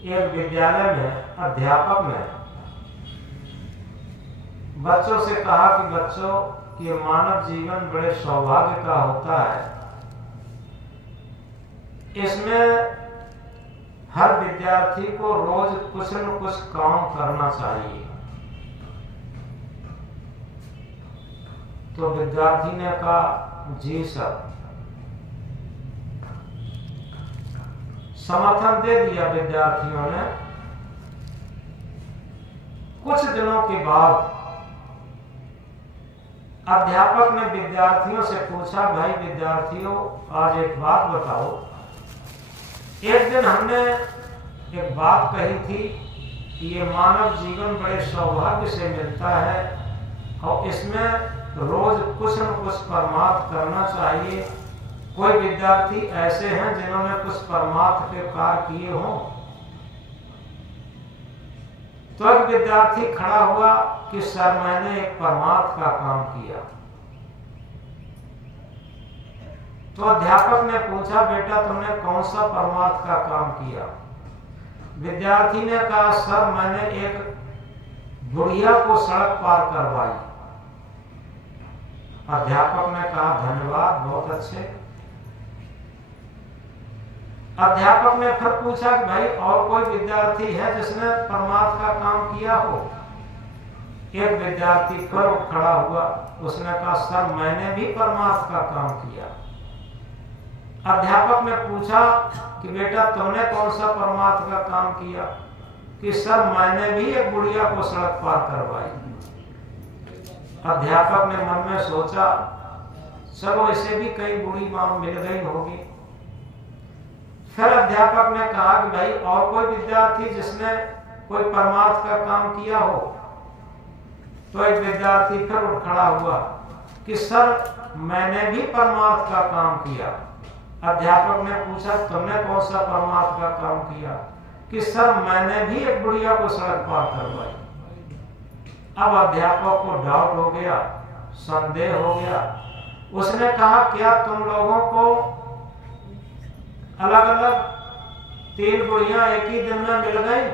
एक विद्यालय में अध्यापक ने बच्चों से कहा कि बच्चों, ये मानव जीवन बड़े सौभाग्य का होता है, इसमें हर विद्यार्थी को रोज कुछ न कुछ काम करना चाहिए। तो विद्यार्थी ने कहा, जी सर। समर्थन दे दिया विद्यार्थियों ने। कुछ दिनों के बाद अध्यापक ने विद्यार्थियों से पूछा, भाई विद्यार्थियों, आज एक बात बताओ। एक दिन हमने एक बात कही थी कि ये मानव जीवन बड़े सौभाग्य से मिलता है और इसमें रोज कुछ न कुछ परमार्थ करना चाहिए। कोई विद्यार्थी ऐसे हैं जिन्होंने कुछ परमार्थ के कार्य किए हों? तो एक विद्यार्थी खड़ा हुआ कि सर, मैंने एक परमार्थ का काम किया। तो अध्यापक ने पूछा, बेटा तुमने कौन सा परमार्थ का काम किया? विद्यार्थी ने कहा, सर मैंने एक बुढ़िया को सड़क पार करवाई। अध्यापक ने कहा, धन्यवाद, बहुत अच्छे। अध्यापक ने फिर पूछा कि भाई और कोई विद्यार्थी है जिसने परमार्थ का काम किया हो? एक विद्यार्थी फिर खड़ा हुआ, उसने कहा, सर मैंने भी परमार्थ का काम किया। अध्यापक ने पूछा कि बेटा तुमने कौन सा परमार्थ का काम किया? कि सर मैंने भी एक बुढ़िया को सड़क पार करवाई। अध्यापक ने मन में सोचा, चलो इसे भी कई बुरी मां मिल गई होगी। फिर अध्यापक ने कहा कि भाई और कोई विद्यार्थी जिसने कोई परमार्थ का काम किया हो? तो एक विद्यार्थी फिर उठ खड़ा हुआ कि सर मैंने भी परमार्थ का काम किया। अध्यापक ने पूछा, तुमने कौन सा परमार्थ का काम किया? कि सर मैंने भी एक बुढ़िया को सड़क पार करवाई। अब अध्यापक को डाउट हो गया, संदेह हो गया। उसने कहा, क्या तुम लोगों को अलग अलग 3 बुढ़िया एक ही दिन में मिल गई?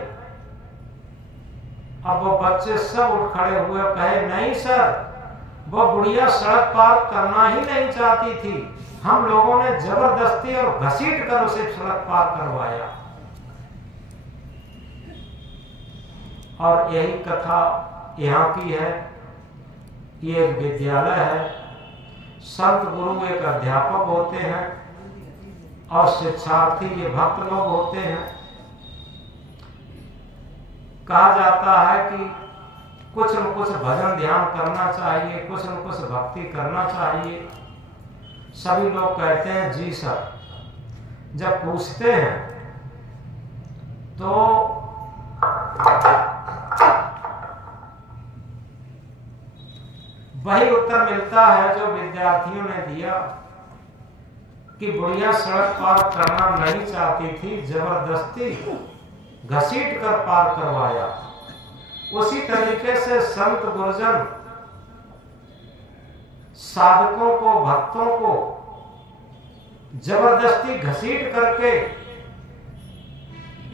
अब वो बच्चे सब उठ खड़े हुए, कहे, नहीं सर, वो बुढ़िया सड़क पार करना ही नहीं चाहती थी, हम लोगों ने जबरदस्ती और घसीट कर उसे सड़क पार करवाया। और यही कथा यहाँ की है। ये एक विद्यालय है, संत गुरु एक अध्यापक होते हैं और शिक्षार्थी ये भक्त लोग होते हैं। कहा जाता है कि कुछ न कुछ भजन ध्यान करना चाहिए, कुछ न कुछ भक्ति करना चाहिए। सभी लोग कहते हैं जी सर। जब पूछते हैं तो वही उत्तर मिलता है जो विद्यार्थियों ने दिया कि बुढ़िया सड़क पार करना नहीं चाहती थी, जबरदस्ती घसीट कर पार करवाया। उसी तरीके से संत गुरुजन साधकों को, भक्तों को जबरदस्ती घसीट करके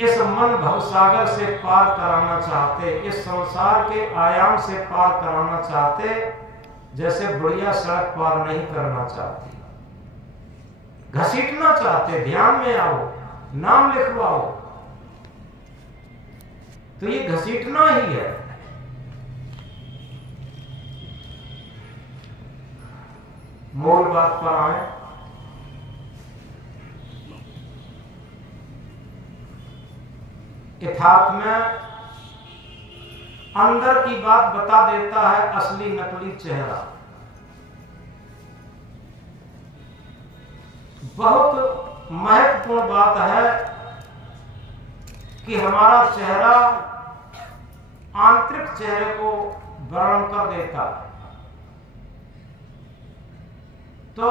इस मन भवसागर से पार कराना चाहते, इस संसार के आयाम से पार कराना चाहते, जैसे बुढ़िया सड़क पार नहीं करना चाहती, घसीटना चाहते। ध्यान में आओ, नाम लिखवाओ, तो ये घसीटना ही है। मूल बात पर आए। यथार्थ में अंदर की बात बता देता है असली नकली चेहरा। बहुत महत्वपूर्ण बात है कि हमारा चेहरा आंतरिक चेहरे को वर्णन कर देता है। तो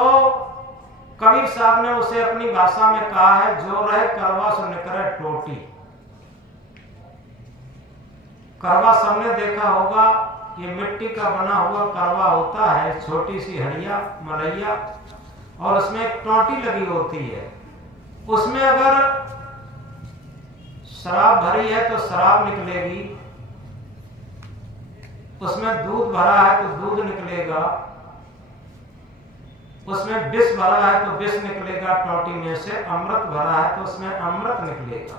कबीर साहब ने उसे अपनी भाषा में कहा है, जो रहे करवा सो निकरे टोटी। करवा सबने देखा होगा, ये मिट्टी का बना हुआ करवा होता है, छोटी सी हड़िया मलैया, और उसमें एक टोटी लगी होती है। उसमें अगर शराब भरी है तो शराब निकलेगी, उसमें दूध भरा है तो दूध निकलेगा, उसमें विष भरा है तो विष निकलेगा, टोटी में से अमृत भरा है तो उसमें अमृत निकलेगा।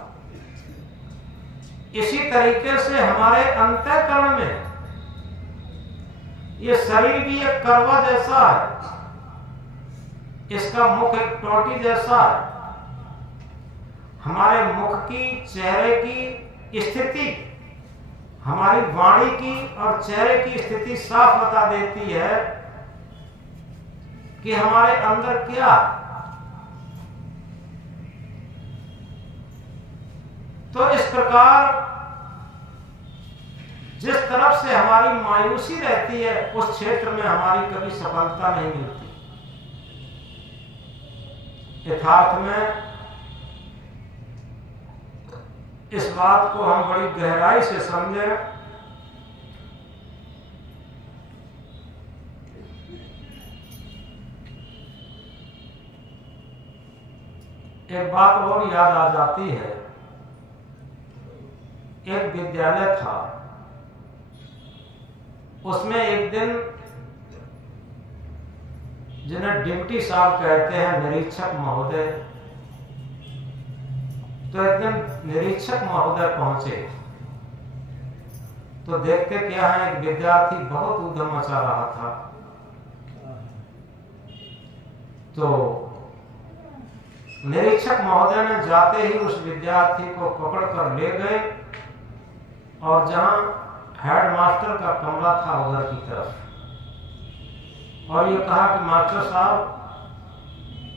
इसी तरीके से हमारे अंतःकरण में ये शरीर भी एक करवा जैसा है, इसका मुख एक टोटी जैसा है। हमारे मुख की, चेहरे की स्थिति हमारी वाणी की और चेहरे की स्थिति साफ बता देती है कि हमारे अंदर क्या। तो इस प्रकार जिस तरफ से हमारी मायूसी रहती है उस क्षेत्र में हमारी कभी सफलता नहीं मिलती। यथार्थ में इस बात को हम बड़ी गहराई से समझें। एक बात और याद आ जाती है। एक विद्यालय था, उसमें एक दिन, जिन्हें डिप्टी साहब कहते हैं, निरीक्षक महोदय, तो एक दिन निरीक्षक महोदय पहुंचे तो देखते क्या है, एक विद्यार्थी बहुत ऊधम मचा रहा था। तो निरीक्षक महोदय ने जाते ही उस विद्यार्थी को पकड़कर ले गए और जहां हेडमास्टर का कमरा था उधर की तरफ, और ये कहा कि मास्टर साहब,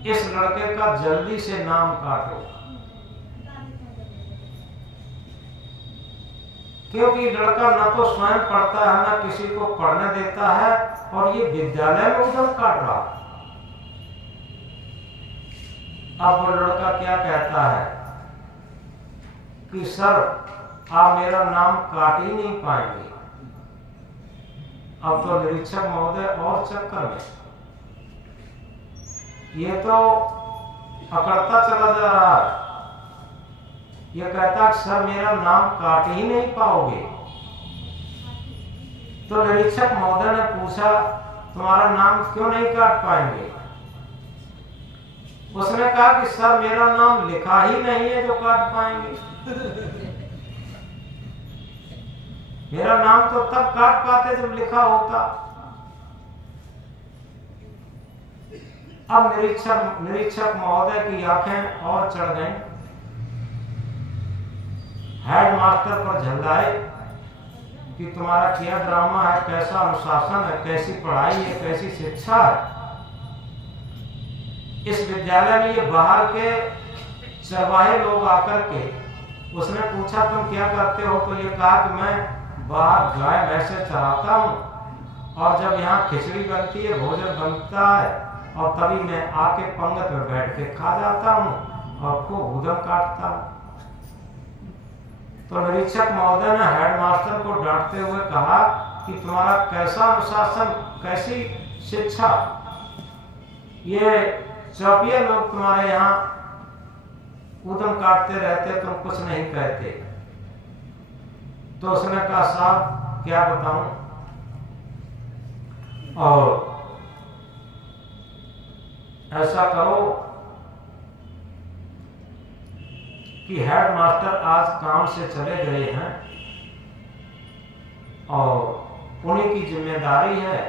इस लड़के का जल्दी से नाम काटो, क्योंकि लड़का न तो स्वयं पढ़ता है न किसी को पढ़ने देता है, और ये विद्यालय में उधम काट रहा। अब वो लड़का क्या कहता है कि सर, आप मेरा नाम काट ही नहीं पाएंगे। अब तो निरीक्षक महोदय और चक्कर में, ये तो अकड़ता चला जा रहा है। ये कहता सर, मेरा नाम काट ही नहीं पाओगे। तो निरीक्षक महोदय ने पूछा, तुम्हारा नाम क्यों नहीं काट पाएंगे? उसने कहा कि सर, मेरा नाम लिखा ही नहीं है जो काट पाएंगे। मेरा नाम तो तब काट पाते जब लिखा होता। अब निरीक्षक महोदय की आंखें और चढ़ गईं। हेडमास्टर पर झल्लाए कि तुम्हारा क्या ड्रामा है, कैसा अनुशासन है, कैसी पढ़ाई है, कैसी शिक्षा है। इस विद्यालय में ये बाहर के चरवाहे लोग आकर के, उसने पूछा तुम क्या करते हो? तो ये कहा कि मैं बाहर गाय भैंसे चराता हूँ, और जब यहाँ खिचड़ी बनती है, भोजन बनता है, और तभी मैं आके पंगत में बैठ के खा जाता हूँ और खूब उधम काटता हूँ। तो निरीक्षक महोदय ने हेडमास्टर को डांटते हुए कहा कि तुम्हारा कैसा अनुशासन, कैसी शिक्षा, ये चौपिया लोग तुम्हारे यहाँ उधम काटते रहते, तुम कुछ नहीं कहते। तो उसने कहा साहब, क्या बताऊं, और ऐसा करो कि हेडमास्टर आज काम से चले गए हैं और उन्हीं की जिम्मेदारी है,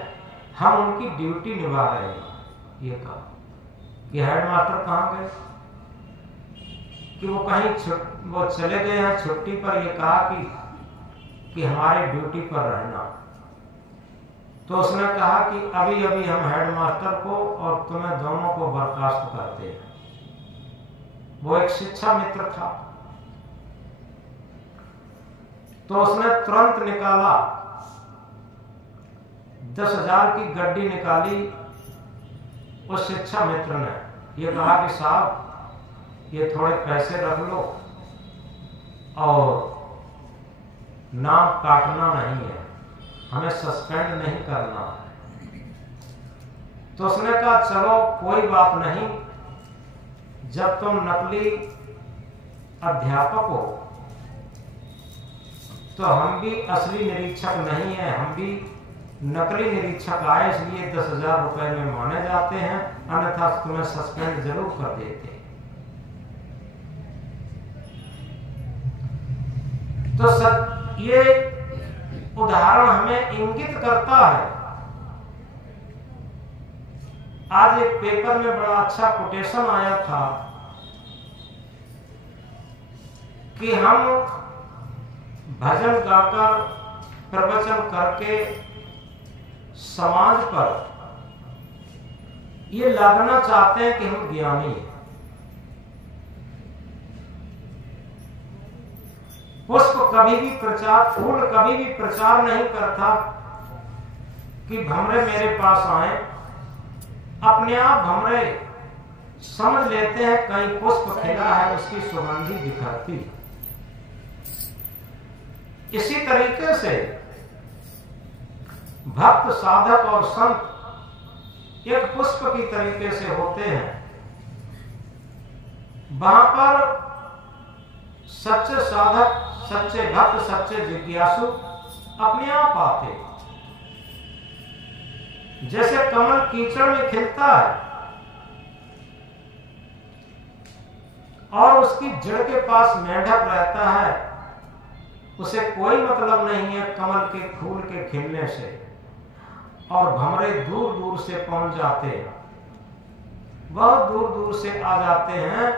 हम उनकी ड्यूटी निभा रहे हैं। ये कहा कि हेडमास्टर कहाँ गए, कि वो कहीं वो चले गए हैं छुट्टी पर। ये कहा कि हमारे ड्यूटी पर रहना। तो उसने कहा कि अभी अभी हम हेडमास्टर को और तुम्हें दोनों को बर्खास्त करते हैं। वो एक शिक्षा मित्र था। तो उसने तुरंत निकाला, 10,000 की गड्डी निकाली उस शिक्षा मित्र ने। ये कहा कि साहब, ये थोड़े पैसे रख लो और नाम काटना नहीं है, हमें सस्पेंड नहीं करना है। तो उसने कहा चलो कोई बात नहीं, जब तुम नकली अध्यापक हो तो हम भी असली निरीक्षक नहीं है, हम भी नकली निरीक्षक आए, इसलिए 10,000 रुपए में माने जाते हैं, अन्यथा तुम्हें सस्पेंड जरूर कर देते। तो ये उदाहरण हमें इंगित करता है। आज एक पेपर में बड़ा अच्छा कोटेशन आया था कि हम भजन गाकर प्रवचन करके समाज पर ये लादना चाहते हैं कि हम ज्ञानी हैं। पुष्प कभी भी प्रचार, फूल कभी भी प्रचार नहीं करता कि भंवरे मेरे पास आए। अपने आप भंवरे समझ लेते हैं कहीं पुष्प खिला है, उसकी सुगंधी बिखरती। इसी तरीके से भक्त, साधक और संत एक पुष्प की तरीके से होते हैं। वहां पर सच्चे साधक, सच्चे भक्त, सच्चे जिज्ञासु अपने आप आते। जैसे कमल कीचड़ में खिलता है और उसकी जड़ के पास मेंढक रहता है, उसे कोई मतलब नहीं है कमल के फूल के खिलने से, और भंवरे दूर दूर से पहुंच जाते हैं, बहुत दूर दूर से आ जाते हैं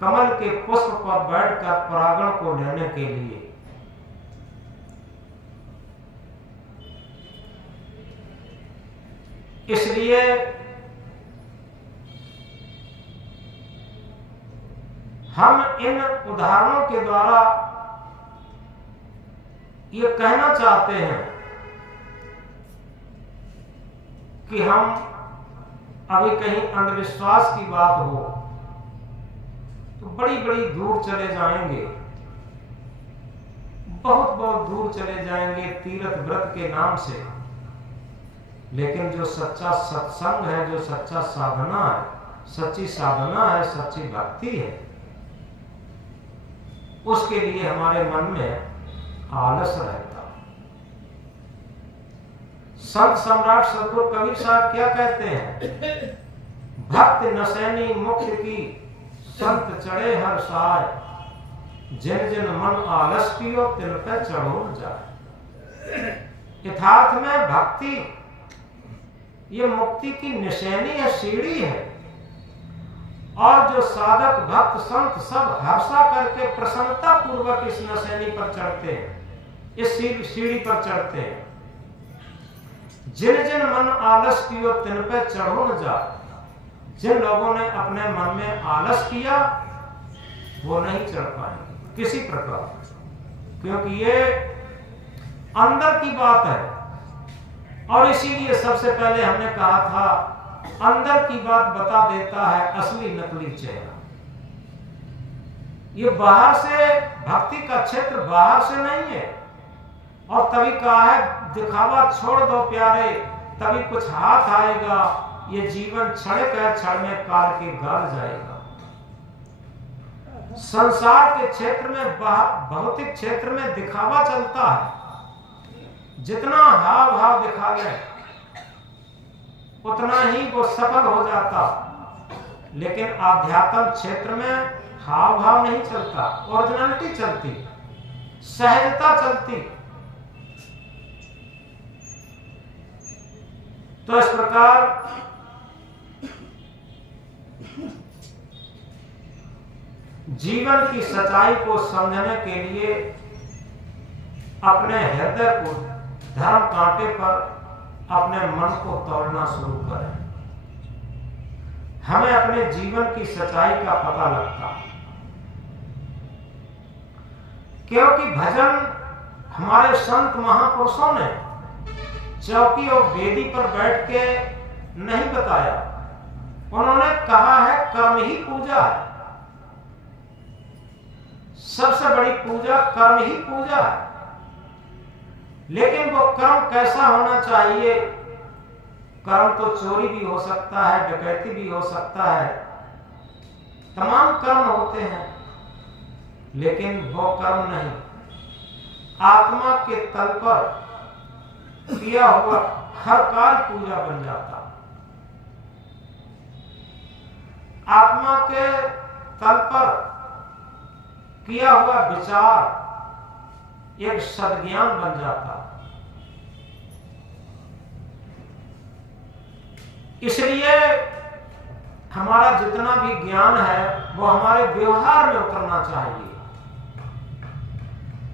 कमल के पुष्प पर बैठकर परागण को लेने के लिए। इसलिए हम इन उदाहरणों के द्वारा ये कहना चाहते हैं कि हम अभी कहीं अंधविश्वास की बात हो तो बड़ी बड़ी दूर चले जाएंगे, बहुत बहुत दूर चले जाएंगे तीर्थ व्रत के नाम से। लेकिन जो सच्चा सत्संग है, जो सच्चा साधना है, सच्ची साधना है, सच्ची भक्ति है, उसके लिए हमारे मन में आलस रहता। संत सम्राट सदगुरु कबीर साहब क्या कहते हैं? भक्त नसैनी मुक्त की संत चढ़े हर साय, जिन जिन मन आलस पियो तिन पे चढ़ो न जाए। यथार्थ में भक्ति ये मुक्ति की निशानी है, सीढ़ी है, और जो साधक भक्त संत सब हर्षा करके प्रसन्नता पूर्वक इस नशेनी पर चढ़ते हैं, इस सीढ़ी पर चढ़ते हैं। जिन जिन मन आलस कियो तिन पे चढ़ो न जा। जिन लोगों ने अपने मन में आलस किया वो नहीं चढ़ पाएंगे किसी प्रकार, क्योंकि ये अंदर की बात है। और इसीलिए सबसे पहले हमने कहा था, अंदर की बात बता देता है असली नकली चेहरा। ये बाहर से, भक्ति का क्षेत्र बाहर से नहीं है। और तभी कहा है दिखावा छोड़ दो प्यारे, तभी कुछ हाथ आएगा। ये जीवन क्षणिक है, क्षण में काल के घर जाएगा। संसार के क्षेत्र में, भौतिक क्षेत्र में दिखावा चलता है। जितना हाव भाव दिखा ले उतना ही वो सफल हो जाता। लेकिन आध्यात्म क्षेत्र में हाव भाव नहीं चलता, ओरिजिनलिटी चलती, सहजता चलती। तो इस प्रकार जीवन की सच्चाई को समझने के लिए अपने हृदय को धर्म कांटे पर अपने मन को तोड़ना शुरू करें। हमें अपने जीवन की सच्चाई का पता लगता, क्योंकि भजन हमारे संत महापुरुषों ने चौकी और वेदी पर बैठ के नहीं बताया। उन्होंने कहा है कर्म ही पूजा है, सबसे बड़ी पूजा कर्म ही पूजा है। लेकिन वो कर्म कैसा होना चाहिए? कर्म तो चोरी भी हो सकता है, डकैती भी हो सकता है, तमाम कर्म होते हैं, लेकिन वो कर्म नहीं। आत्मा के तल पर किया हुआ हर काल पूजा बन जाता। आत्मा के तल पर किया हुआ विचार एक सद्ज्ञान बन जाता। इसलिए हमारा जितना भी ज्ञान है वो हमारे व्यवहार में उतरना चाहिए।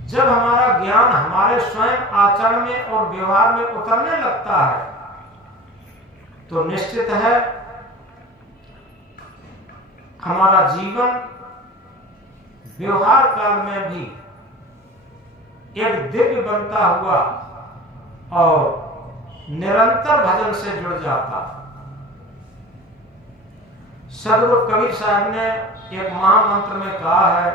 जब हमारा ज्ञान हमारे स्वयं आचरण में और व्यवहार में उतरने लगता है तो निश्चित है हमारा जीवन व्यवहार काल में भी एक दिव्य बनता हुआ और निरंतर भजन से जुड़ जाता। सदगुरु कबीर साहब ने एक महामंत्र में कहा है,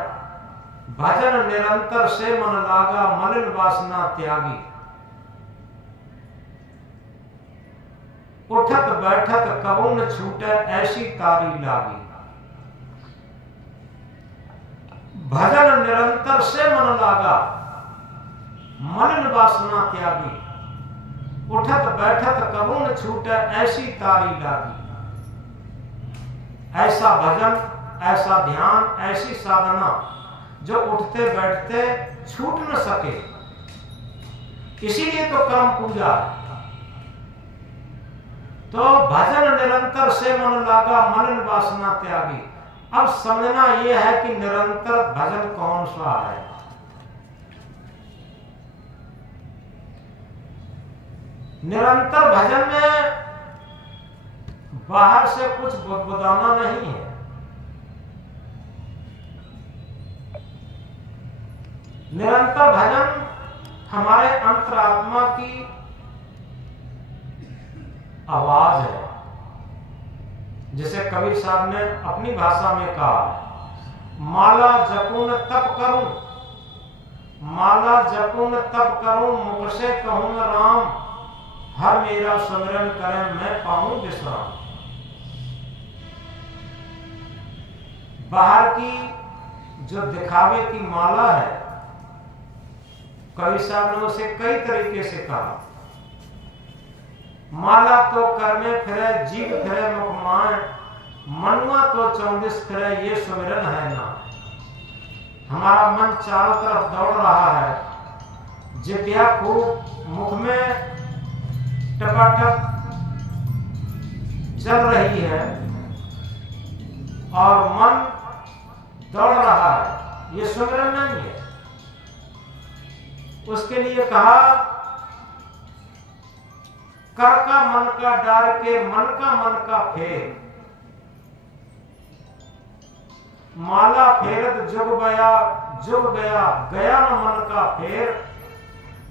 भजन निरंतर से मन लागा मलिन वासना त्यागी। उठत बैठत कबू न छूटे ऐसी तारी लागी। भजन निरंतर से मन लागा मलिन वासना त्यागी। उठत बैठत कबू न छूटे ऐसी तारी लागी। ऐसा भजन, ऐसा ध्यान, ऐसी साधना जो उठते बैठते छूट न सके, इसीलिए तो कर्म पूजा है। तो भजन निरंतर से मन लागा मलिन वासना त्यागी। अब समझना यह है कि निरंतर भजन कौन सा है। निरंतर भजन में बाहर से कुछ बुदबुदाना नहीं है। निरंतर भजन हमारे अंतरात्मा की आवाज है। जैसे कबीर साहब ने अपनी भाषा में कहा, माला जपून तप करूं, माला जपून तप करूं, मुख से कहूं राम, हर मेरा सुमिरन करें मैं पाऊं विश्राम। बाहर की जो दिखावे की माला है, कबीर साहब ने उसे कई तरीके से कहा। माला तो कर में फिरे जीव फिरे मुख माए, मनुआ तो 24 फिरे ये सुमिरन है ना। हमारा मन चारों तरफ दौड़ रहा है, जिभ्या खूब मुख में टपाटप चल रही है और मन दौड़ रहा है, ये सुमिरन नहीं है। उसके लिए कहा, कर का मन का डार के मन का फेर, माला फेरत जुग गया गया न मन का फेर।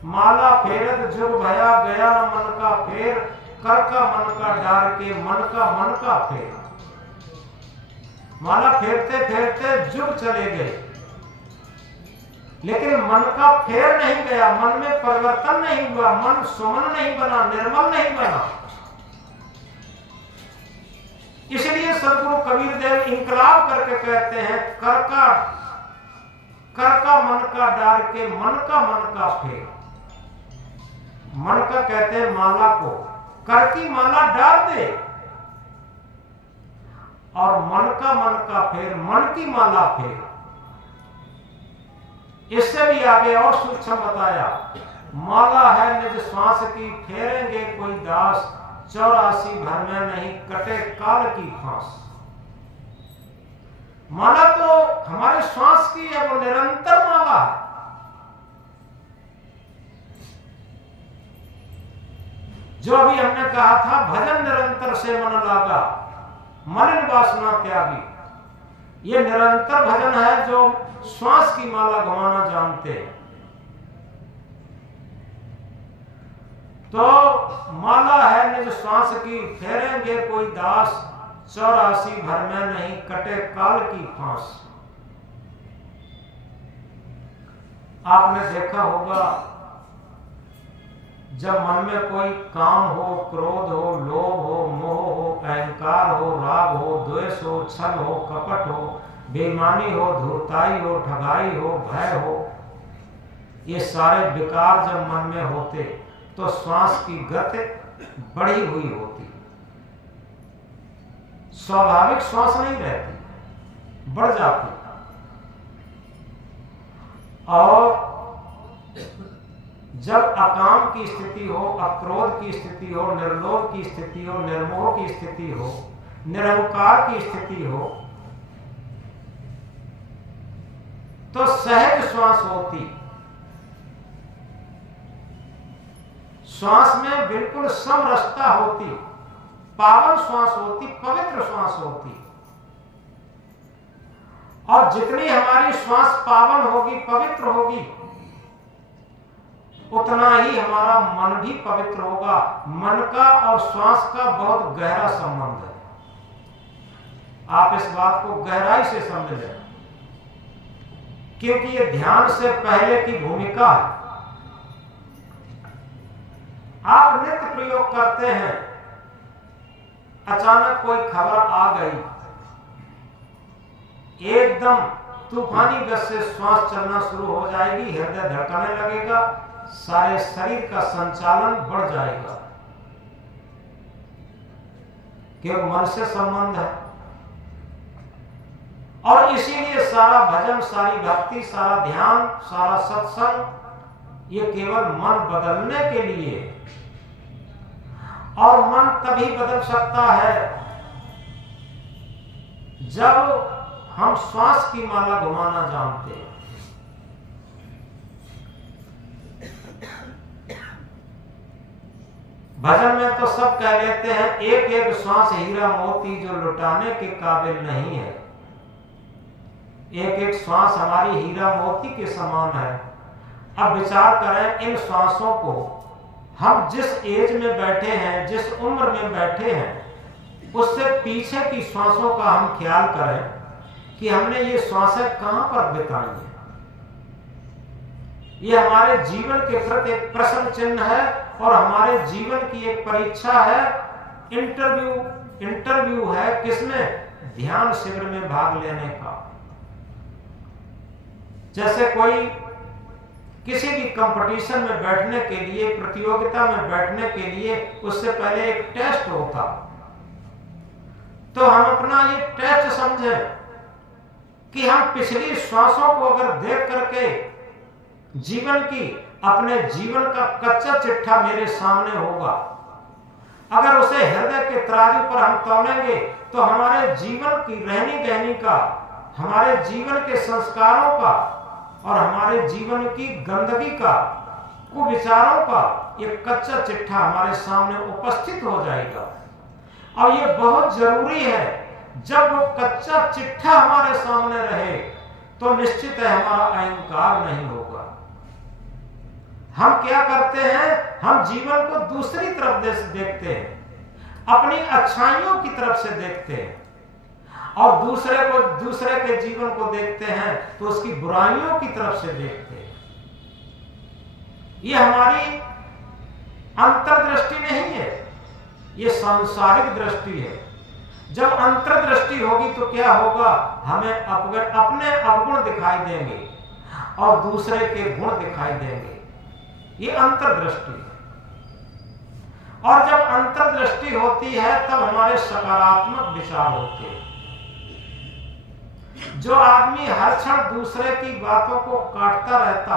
माला फेरत जुग गया न मन का फेर, कर का मन का डार के मन का फेर। माला फेरते फेरते जुग चले गए, लेकिन मन का फेर नहीं गया, मन में परिवर्तन नहीं हुआ, मन सुमन नहीं बना, निर्मल नहीं बना। इसलिए सदगुरु कबीर देव इंकलाब करके कहते हैं, कर का मन का डार के मन का फेर। मन का कहते हैं माला को, कर की माला डाल दे, और मन का फेर, मन की माला फेर। इससे भी आगे और सूक्ष्म बताया, माला है निज श्वास की, फेरेंगे कोई दास, 84 भर में नहीं कटे काल की फांस। माला तो हमारे श्वास की है, वो निरंतर माला है। जो अभी हमने कहा था, भजन निरंतर से मन लागा मलिन वासना त्यागी, ये निरंतर भजन है जो श्वास की माला घुमाना जानते हैं। तो माला है निज श्वास की, फेरेंगे कोई दास, 84 भर में नहीं कटे काल की फांस। आपने देखा होगा, जब मन में कोई काम हो, क्रोध हो, लोभ हो, मोह हो, अहंकार हो, राग हो, द्वेष हो, छल हो, कपट हो, बेईमानी हो, धूर्ताई हो, ठगाई हो, भय हो, ये सारे विकार जब मन में होते तो श्वास की गति बढ़ी हुई होती, स्वाभाविक श्वास नहीं रहती, बढ़ जाती। और जब अकाम की स्थिति हो, अक्रोध की स्थिति हो, निर्लोभ की स्थिति हो, निर्मोह की स्थिति हो, निरंकार की स्थिति हो, तो सहज श्वास होती। श्वास में बिल्कुल समरसता होती, पावन श्वास होती, पवित्र श्वास होती। और जितनी हमारी श्वास पावन होगी, पवित्र होगी, उतना ही हमारा मन भी पवित्र होगा। मन का और श्वास का बहुत गहरा संबंध है। आप इस बात को गहराई से समझ लें, क्योंकि ये ध्यान से पहले की भूमिका है। आप नित्य प्रयोग करते हैं, अचानक कोई खबर आ गई, एकदम तूफानी गति से श्वास चलना शुरू हो जाएगी, हृदय धड़कने लगेगा, सारे शरीर का संचालन बढ़ जाएगा, क्योंकि मन से संबंध है। और इसीलिए सारा भजन, सारी भक्ति, सारा ध्यान, सारा सत्संग ये केवल मन बदलने के लिए। और मन तभी बदल सकता है जब हम श्वास की माला घुमाना जानते हैं। भजन में तो सब कह लेते हैं, एक एक श्वास हीरा मोती जो लुटाने के काबिल नहीं है। एक एक श्वास हमारी हीरा मोती के समान है। अब विचार करें, इन श्वासों को हम जिस एज में बैठे हैं, जिस उम्र में बैठे हैं, उससे पीछे की श्वासों का हम ख्याल करें कि हमने ये श्वासें कहां पर बिताई हैं। ये हमारे जीवन के प्रति एक प्रश्न चिन्ह है और हमारे जीवन की एक परीक्षा है, इंटरव्यू है। किसमें? ध्यान शिविर में भाग लेने का। जैसे कोई किसी भी कंपटीशन में बैठने के लिए, प्रतियोगिता में बैठने के लिए, उससे पहले एक टेस्ट होता। तो हम अपना ये टेस्ट समझें कि हम पिछली श्वासों को अगर देख करके जीवन की, अपने जीवन का कच्चा चिट्ठा मेरे सामने होगा, अगर उसे हृदय के तराजू पर हम तौलेंगे तो हमारे जीवन की रहनी कहनी का, हमारे जीवन के संस्कारों का और हमारे जीवन की गंदगी का, कुविचारों का एक कच्चा चिट्ठा हमारे सामने उपस्थित हो जाएगा। और ये बहुत जरूरी है, जब वो कच्चा चिट्ठा हमारे सामने रहे तो निश्चित है हमारा अहंकार नहीं होगा। हम क्या करते हैं? हम जीवन को दूसरी तरफ से देखते हैं, अपनी अच्छाइयों की तरफ से देखते हैं, और दूसरे के जीवन को देखते हैं तो उसकी बुराइयों की तरफ से देखते हैं। ये हमारी अंतर्दृष्टि नहीं है, ये सांसारिक दृष्टि है। जब अंतर्दृष्टि होगी तो क्या होगा? हमें अपने अवगुण दिखाई देंगे और दूसरे के गुण दिखाई देंगे। ये अंतर्दृष्टि है। और जब अंतर्दृष्टि होती है तब हमारे सकारात्मक विचार होते हैं। जो आदमी हर क्षण दूसरे की बातों को काटता रहता,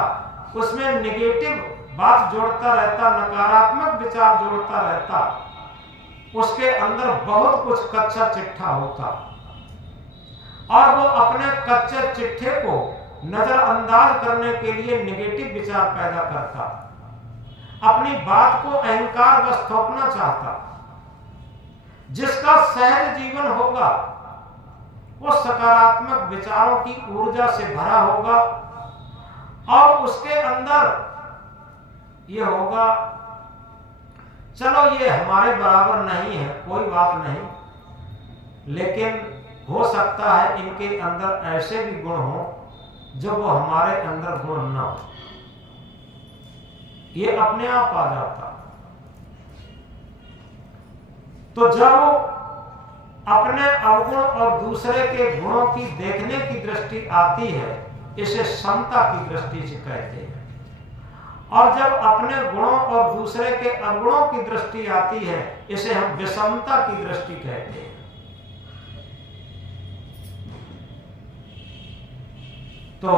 उसमें नेगेटिव बात जोड़ता रहता, नकारात्मक विचार जोड़ता रहता, उसके अंदर बहुत कुछ कच्चा चिट्ठा होता और वो अपने कच्चे चिट्ठे को नजरअंदाज करने के लिए नेगेटिव विचार पैदा करता, अपनी बात को अहंकार बस थोपना चाहता। जिसका सहज जीवन होगा वो सकारात्मक विचारों की ऊर्जा से भरा होगा और उसके अंदर ये होगा, चलो ये हमारे बराबर नहीं है, कोई बात नहीं, लेकिन हो सकता है इनके अंदर ऐसे भी गुण हो जो वो हमारे अंदर गुण ना हो। ये अपने आप आ जाता। तो जब अपने अवगुण और दूसरे के गुणों की देखने की दृष्टि आती है, इसे समता की दृष्टि से कहते हैं। और जब अपने गुणों और दूसरे के अवगुणों की दृष्टि आती है, इसे हम विषमता की दृष्टि कहते हैं। तो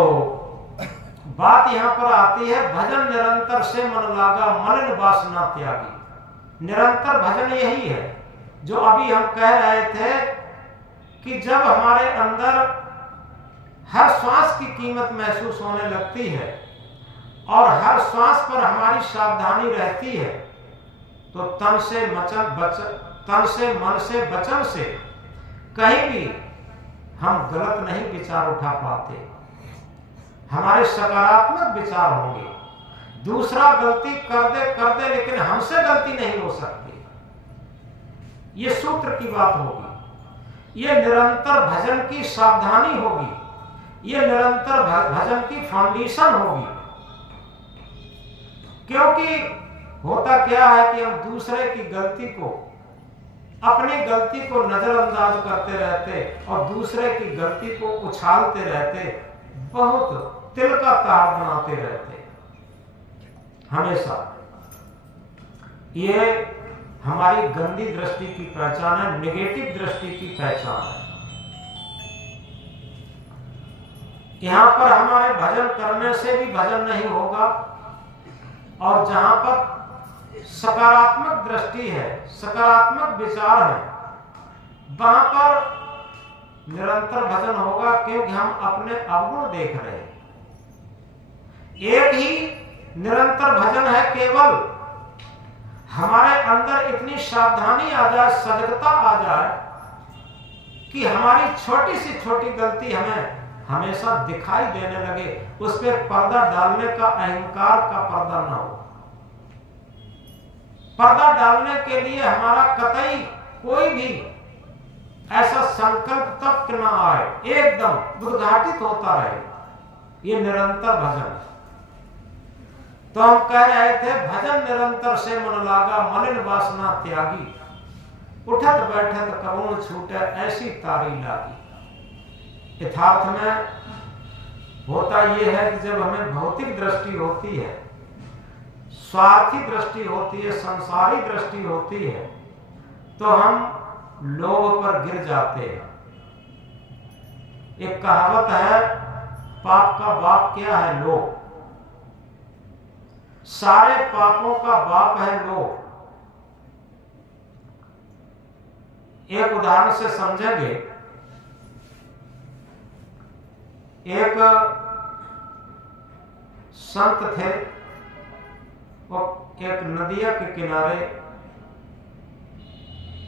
बात यहां पर आती है, भजन निरंतर से मन लागा, मलिन वासना त्यागी। निरंतर भजन यही है जो अभी हम कह रहे थे कि जब हमारे अंदर हर श्वास की कीमत महसूस होने लगती है और हर श्वास पर हमारी सावधानी रहती है, तो तन से मन से वचन से कहीं भी हम गलत नहीं विचार उठा पाते। हमारे सकारात्मक विचार होंगे। दूसरा गलती कर दे लेकिन हमसे गलती नहीं हो सकती। ये सूत्र की बात होगी। ये निरंतर भजन की सावधानी होगी। ये निरंतर भजन की फाउंडेशन होगी। क्योंकि होता क्या है कि हम दूसरे की गलती को, अपनी गलती को नजरअंदाज करते रहते और दूसरे की गलती को उछालते रहते, बहुत तिल का तार बनाते रहते हमेशा। ये हमारी गंदी दृष्टि की पहचान है, नेगेटिव दृष्टि की पहचान है। यहां पर हमारे भजन करने से भी भजन नहीं होगा, और जहां पर सकारात्मक दृष्टि है, सकारात्मक विचार है, वहां पर निरंतर भजन होगा, क्योंकि हम अपने अवगुण देख रहे हैं। एक ही निरंतर भजन है, केवल हमारे अंदर इतनी सावधानी आ जाए, सजगता आ जाए कि हमारी छोटी सी छोटी गलती हमें हमेशा दिखाई देने लगे, उस पर पर्दा डालने का अहंकार का पर्दा ना हो। पर्दा डालने के लिए हमारा कतई कोई भी ऐसा संकल्प तक ना आए, एकदम उद्घाटित होता रहे। ये निरंतर भजन। तो हम कह रहे थे, भजन निरंतर से मन लागा, मलिन वासना त्यागी, उठत बैठत करुण छूटे, ऐसी तारी लागी। यथार्थ में होता यह है कि जब हमें भौतिक दृष्टि होती है, स्वार्थी दृष्टि होती है, संसारी दृष्टि होती है, तो हम लोभ पर गिर जाते हैं। एक कहावत है, पाप का बाप क्या है? लोभ। सारे पापों का बाप है लोभ। एक उदाहरण से समझेंगे। एक संत थे, वो एक नदिया के किनारे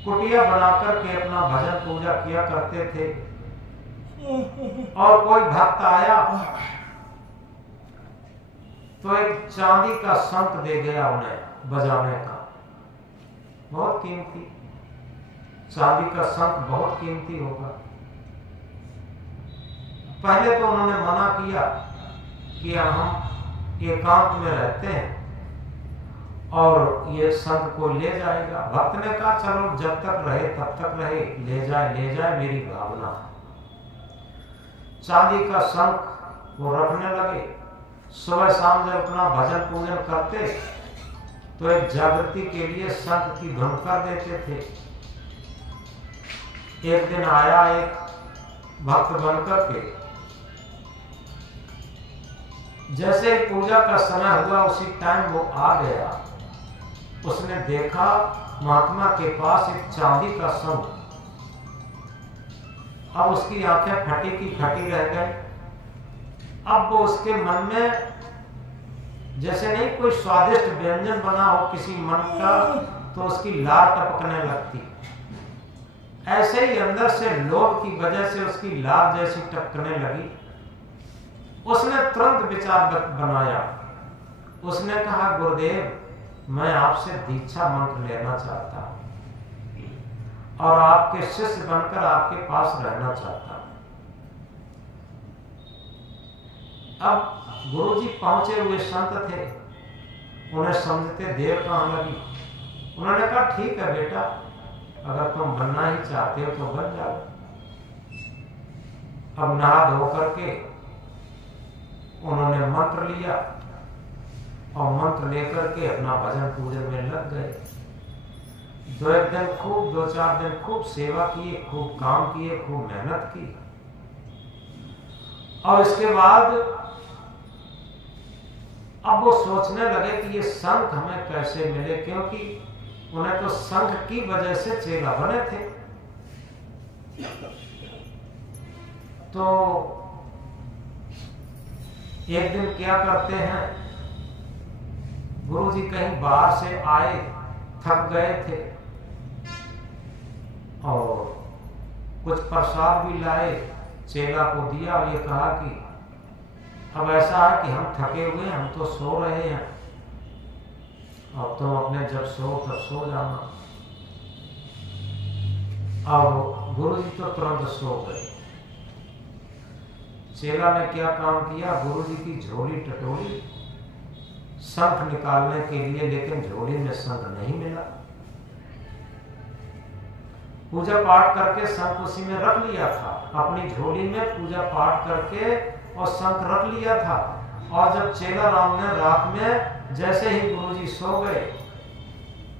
कुटिया बनाकर के अपना भजन पूजा किया करते थे। और कोई भक्त आया तो एक चांदी का शंख दे गया उन्हें बजाने का। बहुत कीमती, चांदी का शंख बहुत कीमती होगा। पहले तो उन्होंने मना किया कि हम एकांत में रहते हैं और ये शंख को ले जाएगा। भक्त ने कहा, चलो जब तक रहे तब तक रहे, ले जाए मेरी भावना। चांदी का शंख वो रखने लगे। सुबह शाम जब अपना भजन पूजन करते तो एक जागृति के लिए शंख की धुन कर देते थे। एक दिन आया एक भक्त बनकर के, जैसे पूजा का समय हुआ उसी टाइम वो आ गया। उसने देखा महात्मा के पास एक चांदी का शंख। अब उसकी आंखें फटी की फटी रह गई। अब वो उसके मन में जैसे नहीं कोई स्वादिष्ट व्यंजन बना हो किसी मन का, तो उसकी लार टपकने लगती। ऐसे ही अंदर से लोभ की वजह से उसकी लार जैसी टपकने लगी। उसने तुरंत विचार बनाया। उसने कहा, गुरुदेव, मैं आपसे दीक्षा मंत्र लेना चाहता हूं और आपके शिष्य बनकर आपके पास रहना चाहता हूं। अब गुरुजी पहुंचे हुए संत थे, उन्हें समझते देर कहां लगी। उन्होंने कहा, ठीक है बेटा, अगर तुम बनना ही चाहते हो तो बन जाओ। अब नहा धो करके उन्होंने मंत्र लिया और मंत्र लेकर के अपना भजन पूजन में लग गए। 2-1 दिन खूब, 2-4 दिन खूब सेवा किए, खूब काम किए, खूब मेहनत की। और इसके बाद अब वो सोचने लगे कि ये शंख हमें कैसे मिले, क्योंकि उन्हें तो शंख की वजह से चेला बने थे। तो एक दिन क्या करते हैं, गुरुजी कहीं बाहर से आए, थक गए थे और कुछ प्रसाद भी लाए, चेला को दिया और ये कहा कि अब ऐसा है कि हम थके हुए हैं, हम तो सो रहे हैं, अब तुम अपने जब सो तब सो जाना। अब गुरुजी तो तुरंत सो गए। चेला ने क्या काम किया, गुरुजी की झोली टटोली शंख निकालने के लिए, लेकिन झोली में शंख नहीं मिला। पूजा पाठ करके शंख उसी में रख लिया था, अपनी झोली में पूजा पाठ करके और शंख रख लिया था। और जब चेला राम ने रात में जैसे ही गुरुजी सो गए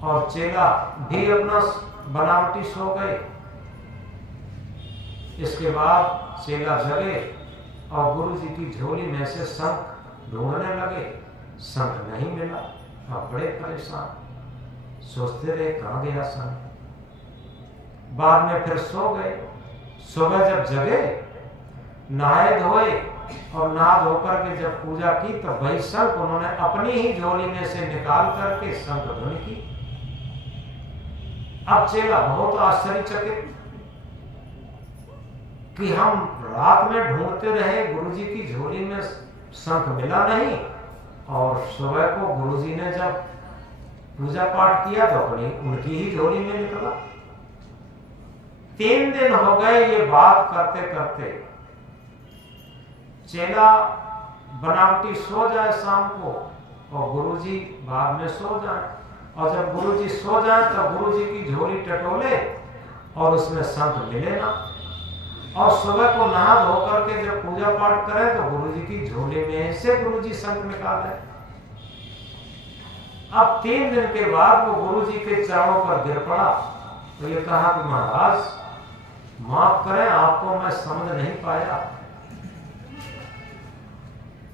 और चेला भी अपना बनावटी सो गए, इसके बाद चेला जगे और गुरुजी की झोली में से शंख ढूंढने लगे, शंख नहीं मिला और बड़े परेशान, सोचते रहे कहां गया शंख। बाद में फिर सो गए। सुबह जब जगे, नहाए धोए और नहा धोकर के जब पूजा की तो वही शंख उन्होंने अपनी ही झोली में से निकाल करके शंख ध्वनि की। अब चेला बहुत आश्चर्यचकित कि हम रात में ढूंढते रहे, गुरुजी की झोली में शंख मिला नहीं, और सुबह को गुरुजी ने जब पूजा पाठ किया तो अपनी उनकी ही झोली में निकला। 3 दिन हो गए ये बात करते करते। चेला बनावटी सो जाए शाम को और गुरुजी बाद में सो जाए, और जब गुरुजी सो जाए तो गुरुजी की झोली टटोले और उसमें शंख मिले ना, और सुबह को नहा धो करके जब पूजा पाठ करें तो गुरुजी की झोली में से गुरुजी शंख निकाले। अब 3 दिन के बाद वो गुरुजी के चरणों पर गिर पड़ा तो ये कहा कि महाराज माफ करें, आपको मैं समझ नहीं पाया,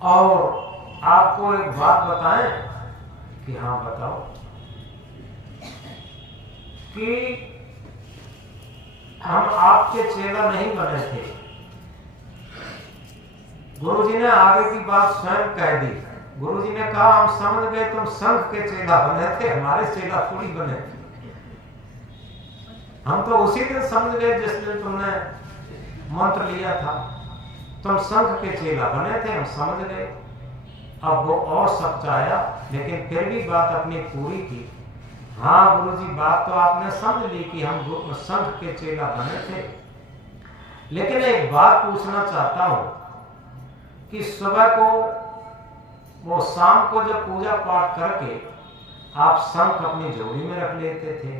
और आपको एक बात बताएं कि हाँ बताओ, कि हम आपके चेला नहीं बने थे। गुरुजी ने आगे की बात स्वयं कह दी। गुरुजी ने कहा हम समझ गए तुम शंख के चेला बने थे, हमारे चेला थोड़ी बने थे। हम तो उसी दिन समझ गए जिस दिन तुमने मंत्र लिया था, तुम शंख के चेला बने थे, हम समझ गए। अब वो और सच्चाया, लेकिन फिर भी बात अपनी पूरी की। हाँ गुरुजी, बात तो आपने समझ ली कि हम शंख के चेला बने थे, लेकिन एक बात पूछना चाहता हूं कि सुबह को वो शाम को जब पूजा पाठ करके आप शंख अपनी झोली में रख लेते थे,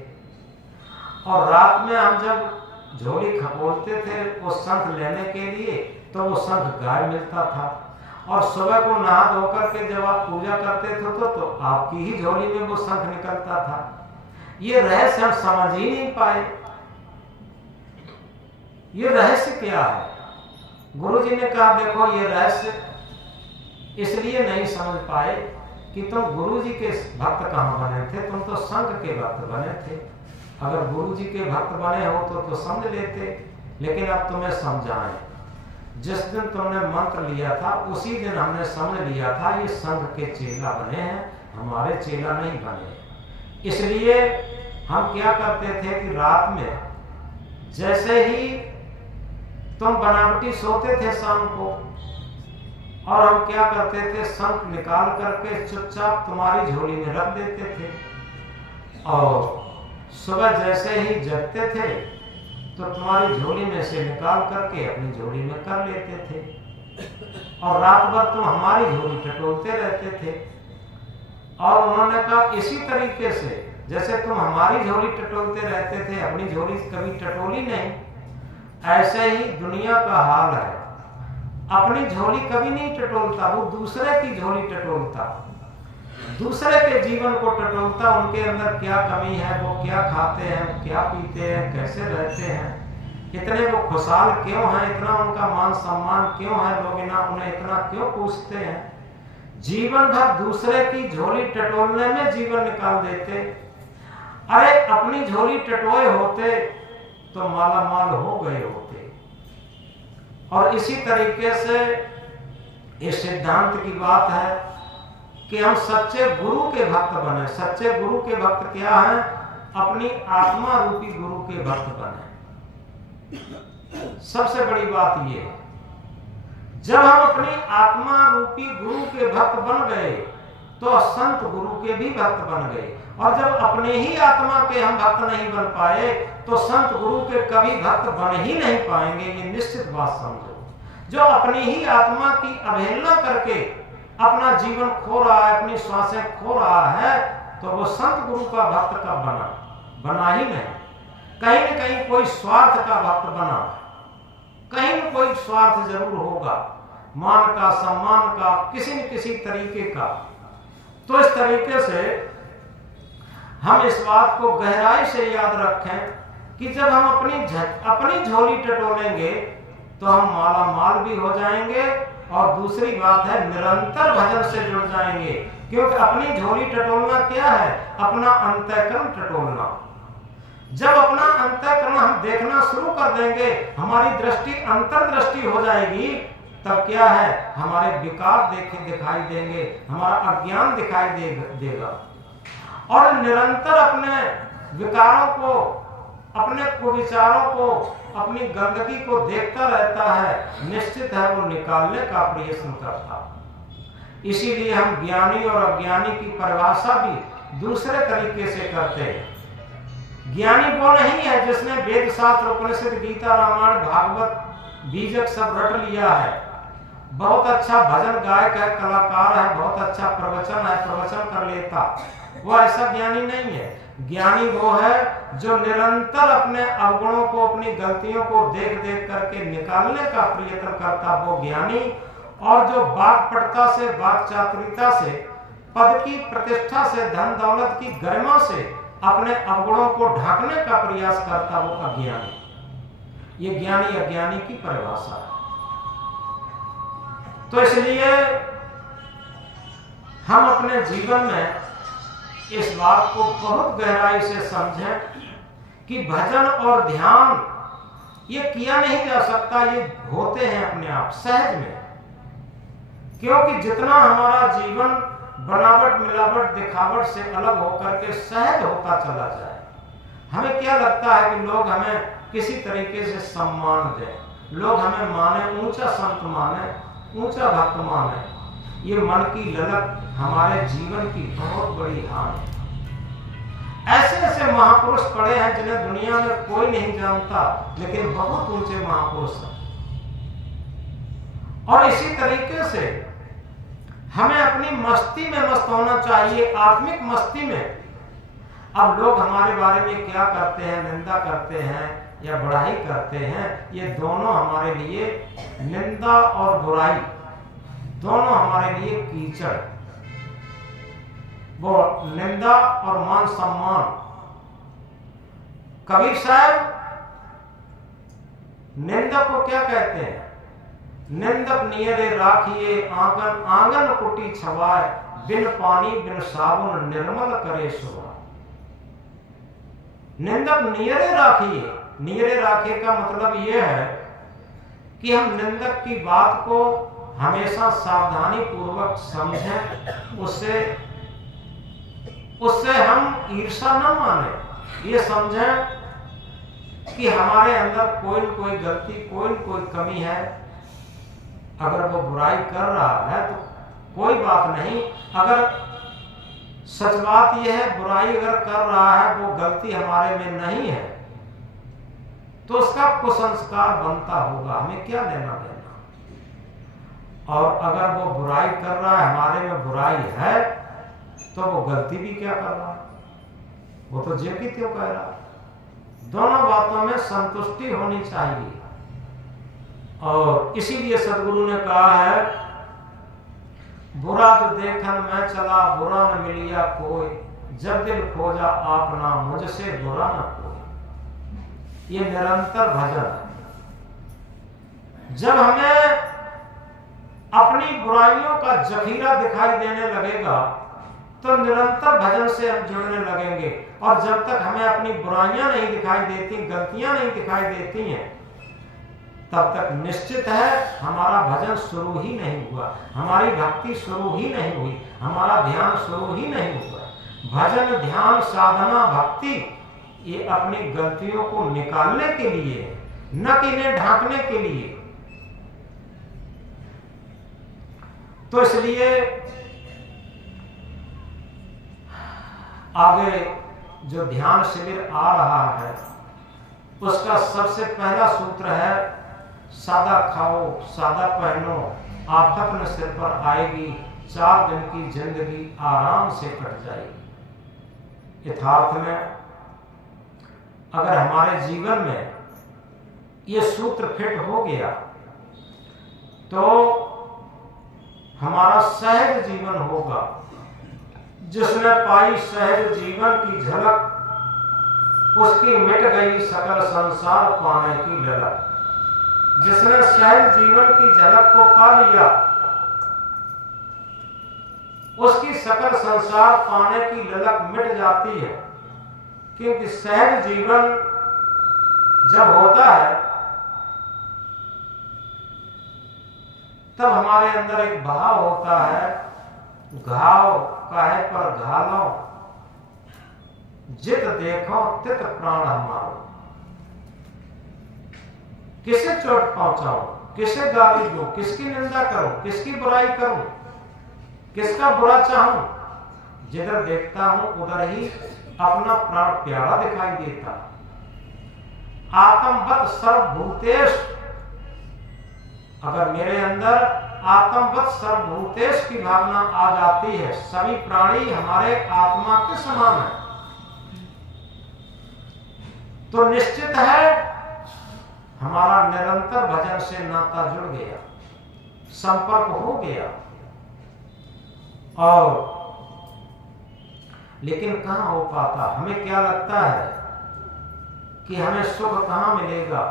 और रात में हम जब झोली खपोलते थे वो शंख लेने के लिए तो वो शंख गायब मिलता था, और सुबह को नहा धोकर के जब आप पूजा करते थे तो आपकी ही झोली में वो शंख निकलता था। ये रहस्य हम समझ ही नहीं पाए, ये रहस्य क्या है? गुरुजी ने कहा देखो ये रहस्य इसलिए नहीं समझ पाए कि तुम गुरुजी के भक्त कहां बने थे, तुम तो शंख के भक्त बने थे। अगर गुरुजी के भक्त बने हो तो समझ लेते, लेकिन अब तुम्हें समझाएं। जिस दिन तुमने मंत्र लिया था उसी दिन हमने समझ लिया था ये शंख के चेला बने हैं, हमारे चेला नहीं बने। इसलिए हम क्या करते थे कि रात में जैसे ही तुम बनावटी सोते थे शाम को, और हम क्या करते थे शंख निकाल करके चुपचाप तुम्हारी झोली में रख देते थे, और सुबह जैसे ही जगते थे तो तुम्हारी झोली में से निकाल करके अपनी झोली में कर लेते थे, और रात भर तुम हमारी झोली टटोलते रहते थे। और उन्होंने कहा इसी तरीके से जैसे तुम हमारी झोली टटोलते रहते थे, अपनी झोली कभी टटोली नहीं, ऐसे ही दुनिया का हाल है। अपनी झोली कभी नहीं टटोलता, वो दूसरे की झोली टटोलता। दूसरे के जीवन को टटोलता, उनके अंदर क्या कमी है, वो क्या खाते हैं, क्या पीते हैं, कैसे रहते हैं, इतने वो खुशहाल क्यों हैं, इतना उनका मान सम्मान क्यों है, लोग उन्हें इतना क्यों पूछते हैं। जीवन भर दूसरे की झोली टटोलने में जीवन निकाल देते। अरे अपनी झोली टटोए होते तो माला माल हो गए होते। और इसी तरीके से इस सिद्धांत की बात है कि हम सच्चे गुरु के भक्त बने। सच्चे गुरु के भक्त क्या है? अपनी आत्मा रूपी गुरु के भक्त बने। सबसे बड़ी बात ये है, जब हम अपनी आत्मा रूपी गुरु के भक्त बन गए तो संत गुरु के भी भक्त बन गए। और जब अपने ही आत्मा के हम भक्त नहीं बन पाए तो संत गुरु के कभी भक्त बन ही नहीं पाएंगे। ये निश्चित बात समझो। जो अपनी ही आत्मा की अवहेलना करके अपना जीवन खो रहा है, अपनी श्वासें खो रहा है, तो वो संत गुरु का भक्त कब बना? बना ही नहीं। कहीं न कहीं कोई स्वार्थ का भक्त बना, कहीं न कोई स्वार्थ जरूर होगा, मान का, सम्मान का, किसी न किसी तरीके का। तो इस तरीके से हम इस बात को गहराई से याद रखें कि जब हम अपनी झोली टटोलेंगे तो हम माला माल भी हो जाएंगे। और दूसरी बात है, निरंतर भजन से जुड़ जाएंगे। क्योंकि अपनी झोली टटोलना क्या है? अपना अंतःकरण टटोलना। जब अपना अंतःकरण हम देखना शुरू कर देंगे, हमारी दृष्टि अंतर्दृष्टि हो जाएगी, तब क्या है? हमारे विकार दिखाई देंगे, हमारा अज्ञान दिखाई देगा। और निरंतर अपने विकारों को, अपने कुविचारों को, अपनी गंदगी को देखता रहता है, निश्चित है वो निकालने का प्रयत्न करता। इसीलिए हम ज्ञानी और अज्ञानी की परिभाषा भी दूसरे तरीके से करते हैं। ज्ञानी वो नहीं है जिसने वेद शास्त्र, उपनिषद, गीता, रामायण, भागवत, बीजक सब रट लिया है, बहुत अच्छा भजन गायक है, कलाकार है, बहुत अच्छा प्रवचन है, प्रवचन कर लेता। वो ऐसा ज्ञानी नहीं है। ज्ञानी वो है जो निरंतर अपने अवगुणों को, अपनी गलतियों को देख देख करके निकालने का प्रयत्न करता, वो ज्ञानी। और जो वाक्पटुता से, वाक चातुर्यता से, पद की प्रतिष्ठा से, धन दौलत की गरिमा से अपने अवगुणों को ढांकने का प्रयास करता, वो अज्ञानी। ये ज्ञानी अज्ञानी की परिभाषा है। तो इसलिए हम अपने जीवन में इस बात को बहुत गहराई से समझें कि भजन और ध्यान ये किया नहीं जा सकता, ये होते हैं अपने आप सहज में। क्योंकि जितना हमारा जीवन बनावट, मिलावट, दिखावट से अलग होकर के सहज होता चला जाए, हमें क्या लगता है कि लोग हमें किसी तरीके से सम्मान दें, लोग हमें माने, ऊंचा संत माने, ऊंचा भक्त माने। ये मन की ललक हमारे जीवन की बहुत बड़ी हानि है। ऐसे ऐसे महापुरुष पड़े हैं जिन्हें दुनिया में कोई नहीं जानता, लेकिन बहुत ऊंचे महापुरुष हैं। और इसी तरीके से हमें अपनी मस्ती में मस्त होना चाहिए, आत्मिक मस्ती में। अब लोग हमारे बारे में क्या करते हैं, निंदा करते हैं या बुराई करते हैं, ये दोनों हमारे लिए, निंदा और बुराई दोनों हमारे लिए कीचड़। वो निंदा और मान सम्मान, कबीर साहब निंदक को क्या कहते हैं? निंदक नियरे राखिए आंगन, आंगन कुटी छवाए, बिन पानी बिन साबुन निर्मल करे सुवा। निंदक नियरे राखिए, नियरे राखे का मतलब यह है कि हम निंदक की बात को हमेशा सावधानी पूर्वक समझें, उससे हम ईर्षा न माने। ये समझें कि हमारे अंदर कोई न कोई गलती, कोई न कोई कमी है। अगर वो बुराई कर रहा है तो कोई बात नहीं, अगर सच बात यह है बुराई अगर कर रहा है, वो गलती हमारे में नहीं है, तो उसका कुसंस्कार बनता होगा, हमें क्या लेना देना। और अगर वो बुराई कर रहा है, हमारे में बुराई है, तो वो गलती भी क्या कर रहा है, वो तो जे की त्यों कह रहा है। दोनों बातों में संतुष्टि होनी चाहिए। और इसीलिए सदगुरु ने कहा है, बुरा जो देखन मैं चला बुरा न मिलिया कोई, जब दिल खोजा आपना मुझसे बुरा न कोई। ये निरंतर भजन है। जब हमें अपनी बुराइयों का जखीरा दिखाई देने लगेगा तो निरंतर भजन से हम जुड़ने लगेंगे। और जब तक हमें अपनी बुराइयां नहीं दिखाई देती, गलतियां नहीं दिखाई देती हैं, तब तक निश्चित है हमारा भजन शुरू ही नहीं हुआ, हमारी भक्ति शुरू ही नहीं हुई, हमारा ध्यान शुरू ही नहीं हुआ। भजन, ध्यान, साधना, भक्ति ये अपनी गलतियों को निकालने के लिए है, न कि इन्हें ढांकने के लिए। तो इसलिए आगे जो ध्यान शिविर आ रहा है उसका सबसे पहला सूत्र है, सादा खाओ सादा पहनो, आफत न सिर पर आएगी, 4 दिन की जिंदगी आराम से कट जाएगी। यथार्थ में अगर हमारे जीवन में ये सूत्र फिट हो गया तो हमारा सहज जीवन होगा। जिसने पाई सहज जीवन की झलक, उसकी मिट गई सकल संसार पाने की ललक। जिसने सहज जीवन की झलक को पा लिया, उसकी सकल संसार पाने की ललक मिट जाती है। क्योंकि सहज जीवन जब होता है तब हमारे अंदर एक भाव होता है, घाव काहे पर घालो, जित देखो तित प्राण हमारो। किसे चोट पहुंचाऊं, किसे गाली दूं, किसकी निंदा करूं, किसकी बुराई करूं, किसका बुरा चाहूं, जिधर देखता हूं उधर ही अपना प्राण प्यारा दिखाई देता। आत्मवत सर्वभूतेश, अगर मेरे अंदर आत्मवत सर्वभूतेश की भावना आ जाती है, सभी प्राणी हमारे आत्मा के समान है, तो निश्चित है हमारा निरंतर भजन से नाता जुड़ गया, संपर्क हो गया। और लेकिन कहां हो पाता? हमें क्या लगता है कि हमें सुख कहां मिलेगा,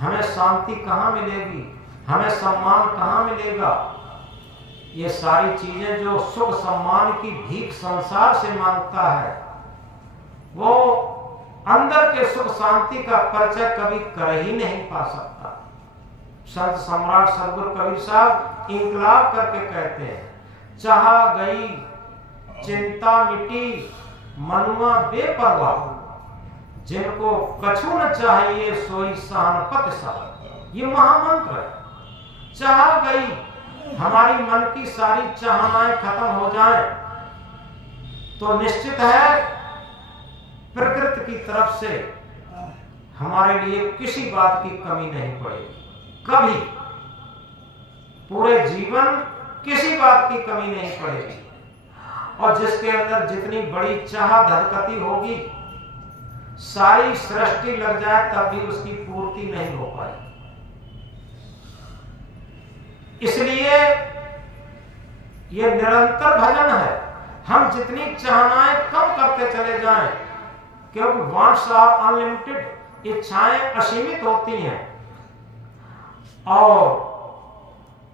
हमें शांति कहां मिलेगी, हमें सम्मान कहां मिलेगा। ये सारी चीजें जो सुख सम्मान की भीख संसार से मांगता है, वो अंदर के सुख शांति का परिचय कभी कर ही नहीं पा सकता। संत सम्राट सदगुरु कबीर साहब इंकलाब करके कहते हैं, चाहा गई चिंता मिटी मनुआ बेपरवाह, जिनको कछु न चाहिए सोई सहनपत सा। ये महामंत्र है। चाह गई, हमारी मन की सारी चाहनाएं खत्म हो जाएं, तो निश्चित है प्रकृति की तरफ से हमारे लिए किसी बात की कमी नहीं पड़ेगी। कभी पूरे जीवन किसी बात की कमी नहीं पड़ेगी। और जिसके अंदर जितनी बड़ी चाह धधकती होगी, सारी सृष्टि लग जाए तब भी उसकी पूर्ति नहीं हो पाएगी। इसलिए यह निरंतर भजन है। हम जितनी चाहनाएं कम करते चले जाएं, क्योंकि वांट्स आर अनलिमिटेड, इच्छाएं असीमित होती हैं। और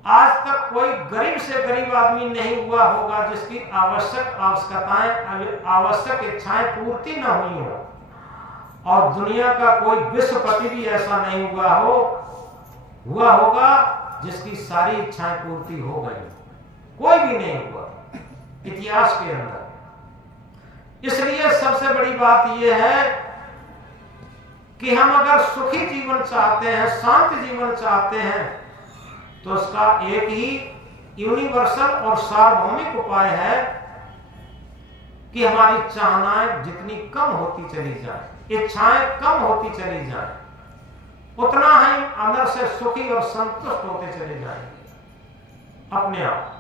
आज तक कोई गरीब से गरीब आदमी नहीं हुआ होगा जिसकी आवश्यक आवश्यकताएं, आवश्यक इच्छाएं पूर्ति न हुई हो। और दुनिया का कोई विश्वपति भी ऐसा नहीं हुआ होगा जिसकी सारी इच्छाएं पूर्ति हो गई। कोई भी नहीं हुआ इतिहास के अंदर। इसलिए सबसे बड़ी बात यह है कि हम अगर सुखी जीवन चाहते हैं, शांत जीवन चाहते हैं, तो उसका एक ही यूनिवर्सल और सार्वभौमिक उपाय है कि हमारी चाहनाएं जितनी कम होती चली जाए, इच्छाएं कम होती चली जाए, उतना हम अंदर से सुखी और संतुष्ट होते चले जाएंगे अपने आप।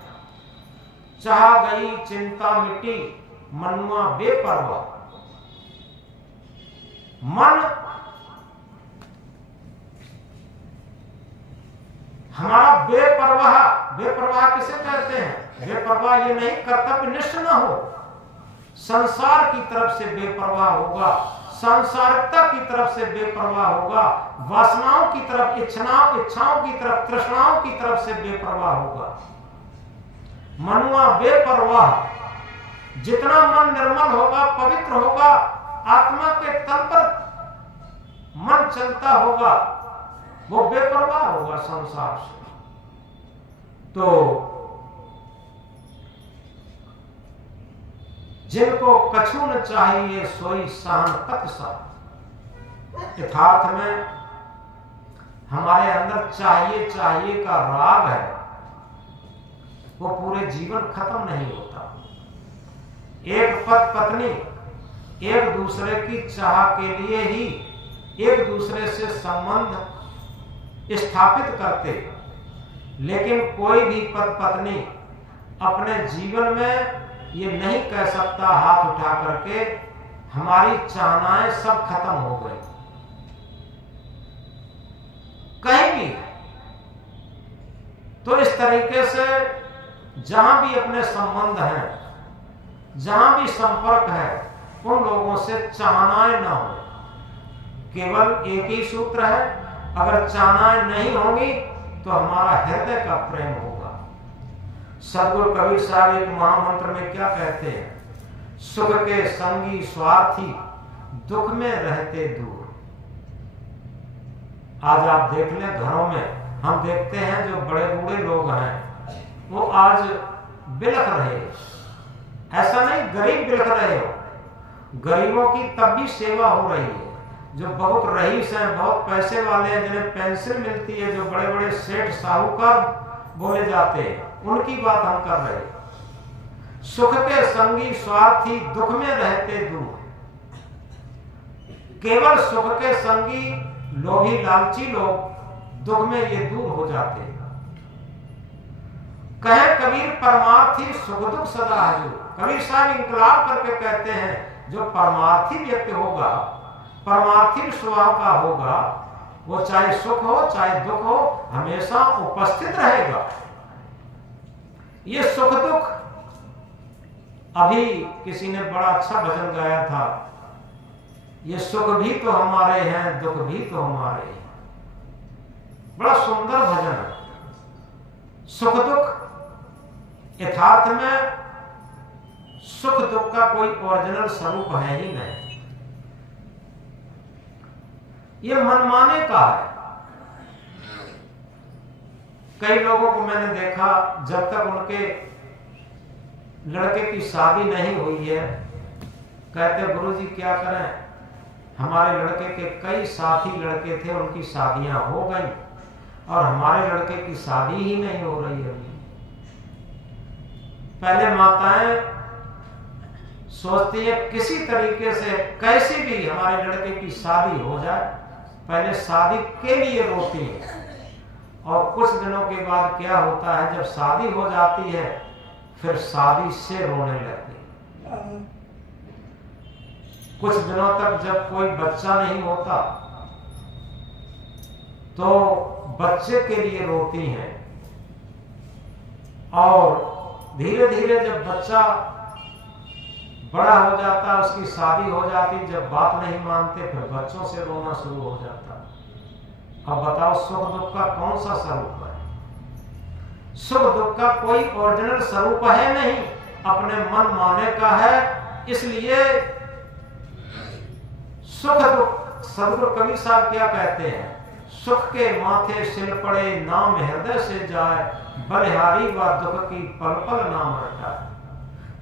चाह गई चिंता मिटी मनुआ बेपरवाह। मन हमारा बेपरवाह किसे कहते हैं? बेपरवाह ये नहीं कर्तव्यनिष्ठ ना हो, संसार की तरफ से बेपरवाह होगा, सांसारिकता की तरफ से बेपरवाह होगा, वासनाओं की तरफ, इच्छाओं की तरफ, तृष्णाओं की तरफ से बेपरवाह होगा। मनुआ बेपरवाह, जितना मन निर्मल होगा, पवित्र होगा, आत्मा के तल पर मन चलता होगा, वो बेपरवाह होगा संसार से। तो जिनको कछु न चाहिए सोई सहन पत सा, यथार्थ में हमारे अंदर चाहिए का राग है, वो पूरे जीवन खत्म नहीं होता। एक पत्नी एक दूसरे की चाह के लिए ही एक दूसरे से संबंध स्थापित करते, लेकिन कोई भी पत्नी अपने जीवन में ये नहीं कह सकता हाथ उठा करके हमारी चाहनाएं सब खत्म हो गई। कहीं भी तो इस तरीके से जहां भी अपने संबंध हैं, जहां भी संपर्क है, उन लोगों से चाहनाएं ना हो। केवल एक ही सूत्र है, अगर चाहनाएं नहीं होंगी तो हमारा हृदय का प्रेम होगा। सदगुरु कबीर साहब एक महामंत्र में क्या कहते हैं? सुख के संगी स्वार्थी, दुख में रहते दूर। आज आप देख लें, घरों में हम देखते हैं जो बड़े बूढ़े लोग हैं वो आज बिलख रहे। ऐसा नहीं गरीब बिलख रहे हो, गरीबों की तब भी सेवा हो रही है। जो बहुत रईस हैं, बहुत पैसे वाले हैं, जिन्हें पेंशन मिलती है, जो बड़े बड़े सेठ साहूकार बोले जाते हैं, उनकी बात हम कर रहे हैं। सुख के संगी स्वार्थी, दुख में रहते दूर। केवल सुख के संगी लोभी लालची लोग दुख में ये दूर हो जाते हैं। कहे कबीर परमार्थी सुख दुख सदा हजूर। कबीर साहब इंकलाब करके कहते हैं, जो परमार्थी व्यक्ति होगा, परमार्थी स्वभाव का होगा, वो चाहे सुख हो चाहे दुख हो हमेशा उपस्थित रहेगा। ये सुख दुख, अभी किसी ने बड़ा अच्छा भजन गाया था, ये सुख भी तो हमारे हैं, दुख भी तो हमारे हैं। बड़ा सुंदर भजन है। सुख दुख, यथार्थ में सुख दुख का कोई ओरिजिनल स्वरूप है ही नहीं, ये मनमाने का है। कई लोगों को मैंने देखा, जब तक उनके लड़के की शादी नहीं हुई है, कहते गुरुजी क्या करें, हमारे लड़के के कई साथी लड़के थे, उनकी शादियां हो गई और हमारे लड़के की शादी ही नहीं हो रही है। पहले माताएं सोचती है किसी तरीके से कैसे भी हमारे लड़के की शादी हो जाए, पहले शादी के लिए रोती है, और कुछ दिनों के बाद क्या होता है, जब शादी हो जाती है फिर शादी से रोने लगती है। कुछ दिनों तक जब कोई बच्चा नहीं होता तो बच्चे के लिए रोती हैं, और धीरे धीरे जब बच्चा बड़ा हो जाता, उसकी शादी हो जाती, जब बात नहीं मानते फिर बच्चों से रोना शुरू हो जाता। अब बताओ सुख दुख का कौन सा स्वरूप है? सुख दुख का कोई ओरिजिनल स्वरूप है नहीं, अपने मन माने का है। इसलिए सुख दुख, सदगुरु कबीर साहब क्या कहते हैं, सुख के माथे सिल पड़े नाम हृदय से जाए, बलिहारी व दुख की पल पल नाम रटाए।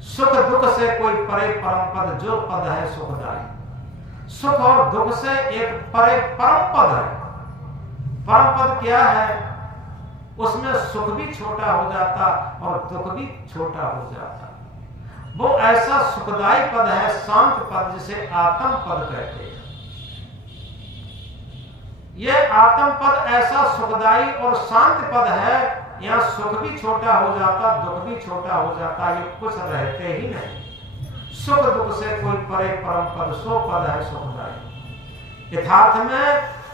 सुख दुख से कोई परे परम पद, जो पद है सुखदायी। सुख और दुख से एक परे परम पद है। परम पद क्या है? उसमें सुख भी छोटा हो जाता और दुख भी छोटा हो जाता। वो ऐसा सुखदायी पद है, शांत पद, जिसे आत्म पद कहते हैं। ये आत्म पद ऐसा सुखदायी और शांत पद है, यहाँ सुख भी छोटा हो जाता, दुख भी छोटा हो जाता, ये कुछ रहते ही नहीं। सुख दुख से कोई परे परम पद, सो पद है सुखदायी। यथार्थ में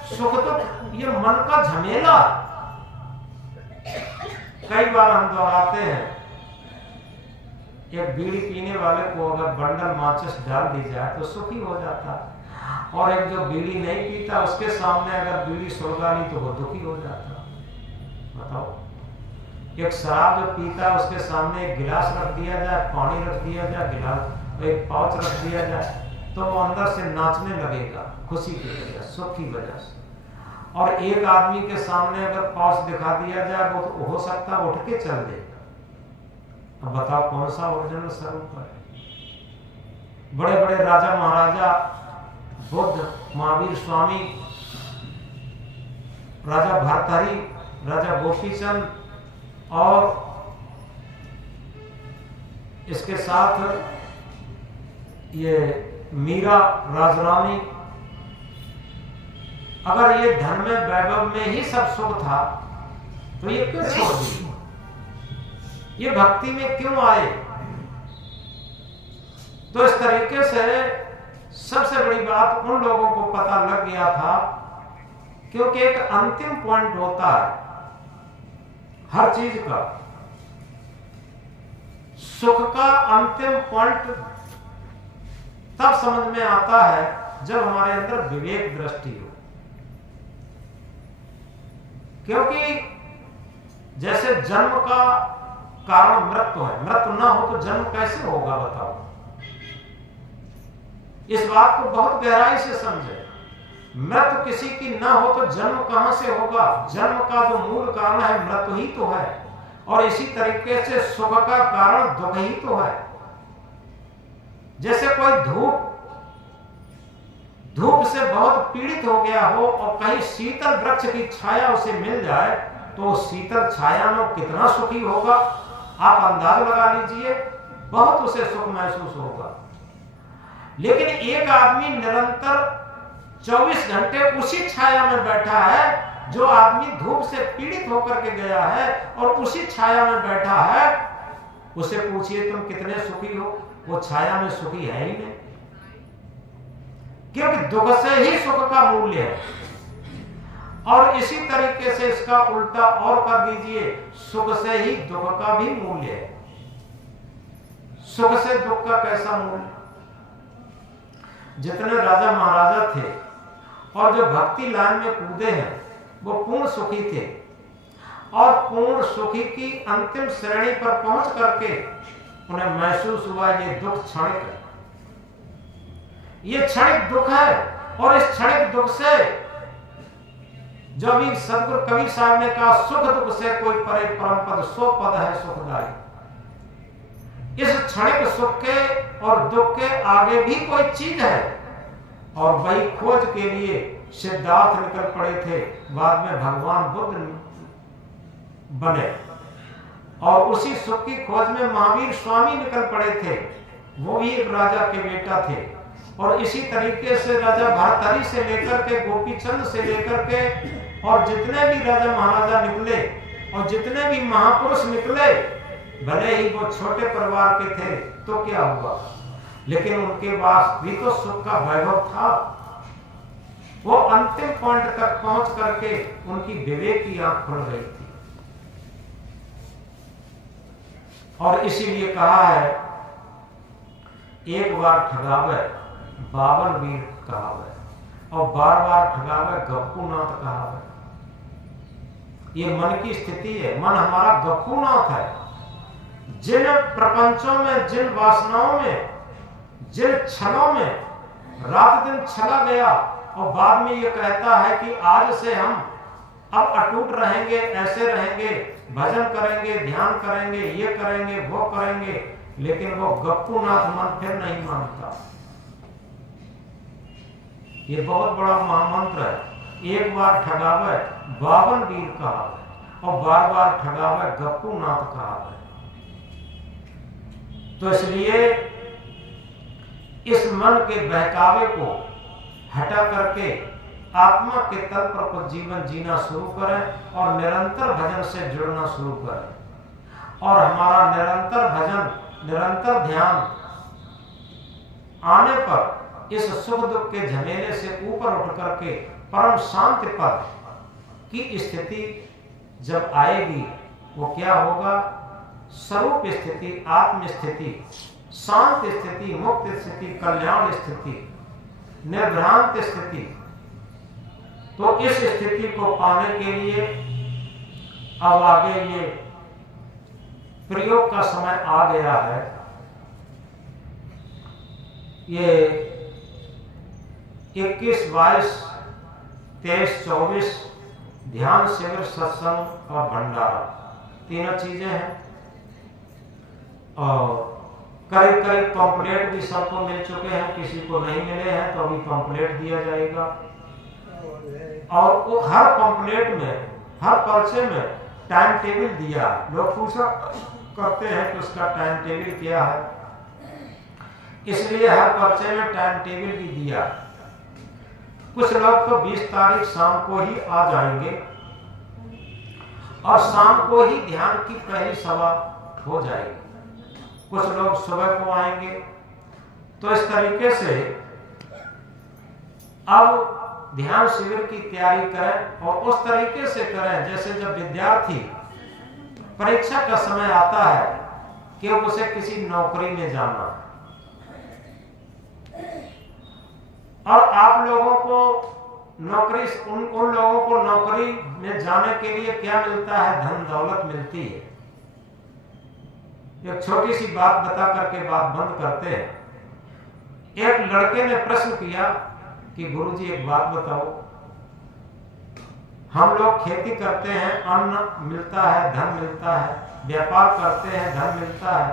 सुख दुख ये मन का झमेला, कई बार हम दोहराते हैं, एक बीड़ी पीने वाले को अगर बंडल माचिस डाल दी जाए तो सुखी हो जाता, और एक जो बीड़ी नहीं पीता उसके सामने अगर बीड़ी सुलगा ली तो वो दुखी हो जाता। बताओ, एक शराब जो पीता उसके सामने एक गिलास रख दिया जाए, पानी रख दिया जाए, गिलास एक पाउच रख दिया जाए तो वो अंदर से नाचने लगेगा खुशी की वजह, सुख की वजह से। और एक आदमी के सामने अगर पाउच दिखा दिया जाए वो तो हो सकता है उठ के चल दे। अब बताओ कौन सा ओरिजिनल स्वरूप है? बड़े बड़े राजा महाराजा, बुद्ध, महावीर स्वामी, राजा भर्तहरि, राजा गोपीचंद और इसके साथ ये मीरा राजरानी, अगर ये धन में वैभव में ही सब सुख था तो ये क्यों छोड़ दी? ये भक्ति में क्यों आए? तो इस तरीके से सबसे बड़ी बात उन लोगों को पता लग गया था, क्योंकि एक अंतिम पॉइंट होता है हर चीज का। सुख का अंतिम पॉइंट तब समझ में आता है जब हमारे अंदर विवेक दृष्टि हो। क्योंकि जैसे जन्म का कारण मृत्यु है, मृत्यु ना हो तो जन्म कैसे होगा? बताओ, इस बात को बहुत गहराई से समझे। मृत्यु किसी की ना हो तो जन्म कहां से होगा? जन्म का जो मूल कारण है मृत्यु ही तो है, और इसी तरीके से सुख का कारण दुख ही तो है। जैसे कोई धूप से बहुत पीड़ित हो गया हो और कहीं शीतल वृक्ष की छाया उसे मिल जाए तो शीतल छाया में कितना सुखी होगा, आप अंदाज लगा लीजिए, बहुत उसे सुख महसूस होगा। लेकिन एक आदमी निरंतर 24 घंटे उसी छाया में बैठा है, जो आदमी धूप से पीड़ित होकर के गया है और उसी छाया में बैठा है, उसे पूछिए तुम कितने सुखी हो, वो छाया में सुखी है ही नहीं। क्योंकि दुख से ही सुख का मूल्य है। और इसी तरीके से इसका उल्टा और कर दीजिए, सुख से ही दुख का भी मूल्य है। सुख से दुख का कैसा मूल्य? जितने राजा महाराजा थे और जो भक्ति लाइन में कूदे हैं वो पूर्ण सुखी थे, और पूर्ण सुखी की अंतिम श्रेणी पर पहुंच करके उन्हें महसूस हुआ ये दुख क्षणिक है, ये क्षणिक दुख है। और इस क्षणिक दुख से जो भी सदगुरु कबीर साहब ने कहा, सुख दुख से कोई परे परम पद, सो पद है सुखदायी। इस क्षणिक सुख के और दुख के आगे भी कोई चीज है, और वही खोज के लिए सिद्धार्थ निकल पड़े थे, बाद में भगवान बुद्ध बने। और उसी सुख की खोज में महावीर स्वामी निकल पड़े थे, वो भी एक राजा के बेटा थे। और इसी तरीके से राजा भर्तहरि से लेकर के, गोपीचंद से लेकर के, और जितने भी राजा महाराजा निकले और जितने भी महापुरुष निकले, भले ही वो छोटे परिवार के थे तो क्या हुआ, लेकिन उनके पास भी तो सुख का वैभव था। वो अंतिम पॉइंट तक पहुंच करके उनकी विवेक की आंख खुल गई थी। और इसीलिए कहा है, एक बार ठगावे 52 वीर कहावे, और बार बार ठगावे गप्पूनाथ कहावे। ये मन की स्थिति है, मन हमारा गप्पूनाथ है। जिन प्रपंचों में, जिन वासनाओं में, जिन क्षणों में रात दिन चला गया और बाद में ये कहता है कि आज से हम अब अटूट रहेंगे, ऐसे रहेंगे, भजन करेंगे, ध्यान करेंगे, ये करेंगे, वो करेंगे, लेकिन वो गप्पूनाथ मन फिर नहीं मानता। ये बहुत बड़ा महामंत्र है। एक बार ठगावे 52 वीर कहावे, और बार बार ठगावे गप्पूनाथ कहावे। तो इसलिए इस मन के बहकावे को हटा करके आत्मा के तल पर कुछ जीवन जीना शुरू करें और निरंतर भजन से जुड़ना शुरू करें। और हमारा निरंतर भजन, निरंतर ध्यान आने पर इस सुख दुख के झमेले से ऊपर उठ करके परम शांति पद की स्थिति जब आएगी, वो क्या होगा? स्वरूप स्थिति, आत्म स्थिति, शांत स्थिति, मुक्त स्थिति, कल्याण स्थिति, निर्भ्रांत स्थिति। तो इस स्थिति को पाने के लिए अब आगे ये प्रयोग का समय आ गया है। ये 21, 22, 23, 24 ध्यान शिविर, सत्संग और भंडारा, तीनों चीजें हैं। और करीब करीब पंपलेट भी सबको मिल चुके हैं, किसी को नहीं मिले हैं तो अभी पंपलेट दिया जाएगा। और वो हर पंपलेट में, हर पर्चे में टाइम टेबल दिया। लोग पूछा करते हैं कि उसका टाइम टेबल क्या है, इसलिए हर पर्चे में टाइम टेबल भी दिया। कुछ लोग तो 20 तारीख शाम को ही आ जाएंगे और शाम को ही ध्यान की पहली सभा हो जाएगी। कुछ लोग सुबह को आएंगे। तो इस तरीके से अब ध्यान शिविर की तैयारी करें और उस तरीके से करें जैसे जब विद्यार्थी परीक्षा का समय आता है कि उसे किसी नौकरी में जाना, और आप लोगों को नौकरी, उन लोगों को नौकरी में जाने के लिए क्या मिलता है? धन दौलत मिलती है। एक छोटी सी बात बता करके बात बंद करते हैं। एक लड़के ने प्रश्न किया कि गुरुजी एक बात बताओ, हम लोग खेती करते हैं, अन्न मिलता है, धन मिलता है, व्यापार करते हैं, धन मिलता है,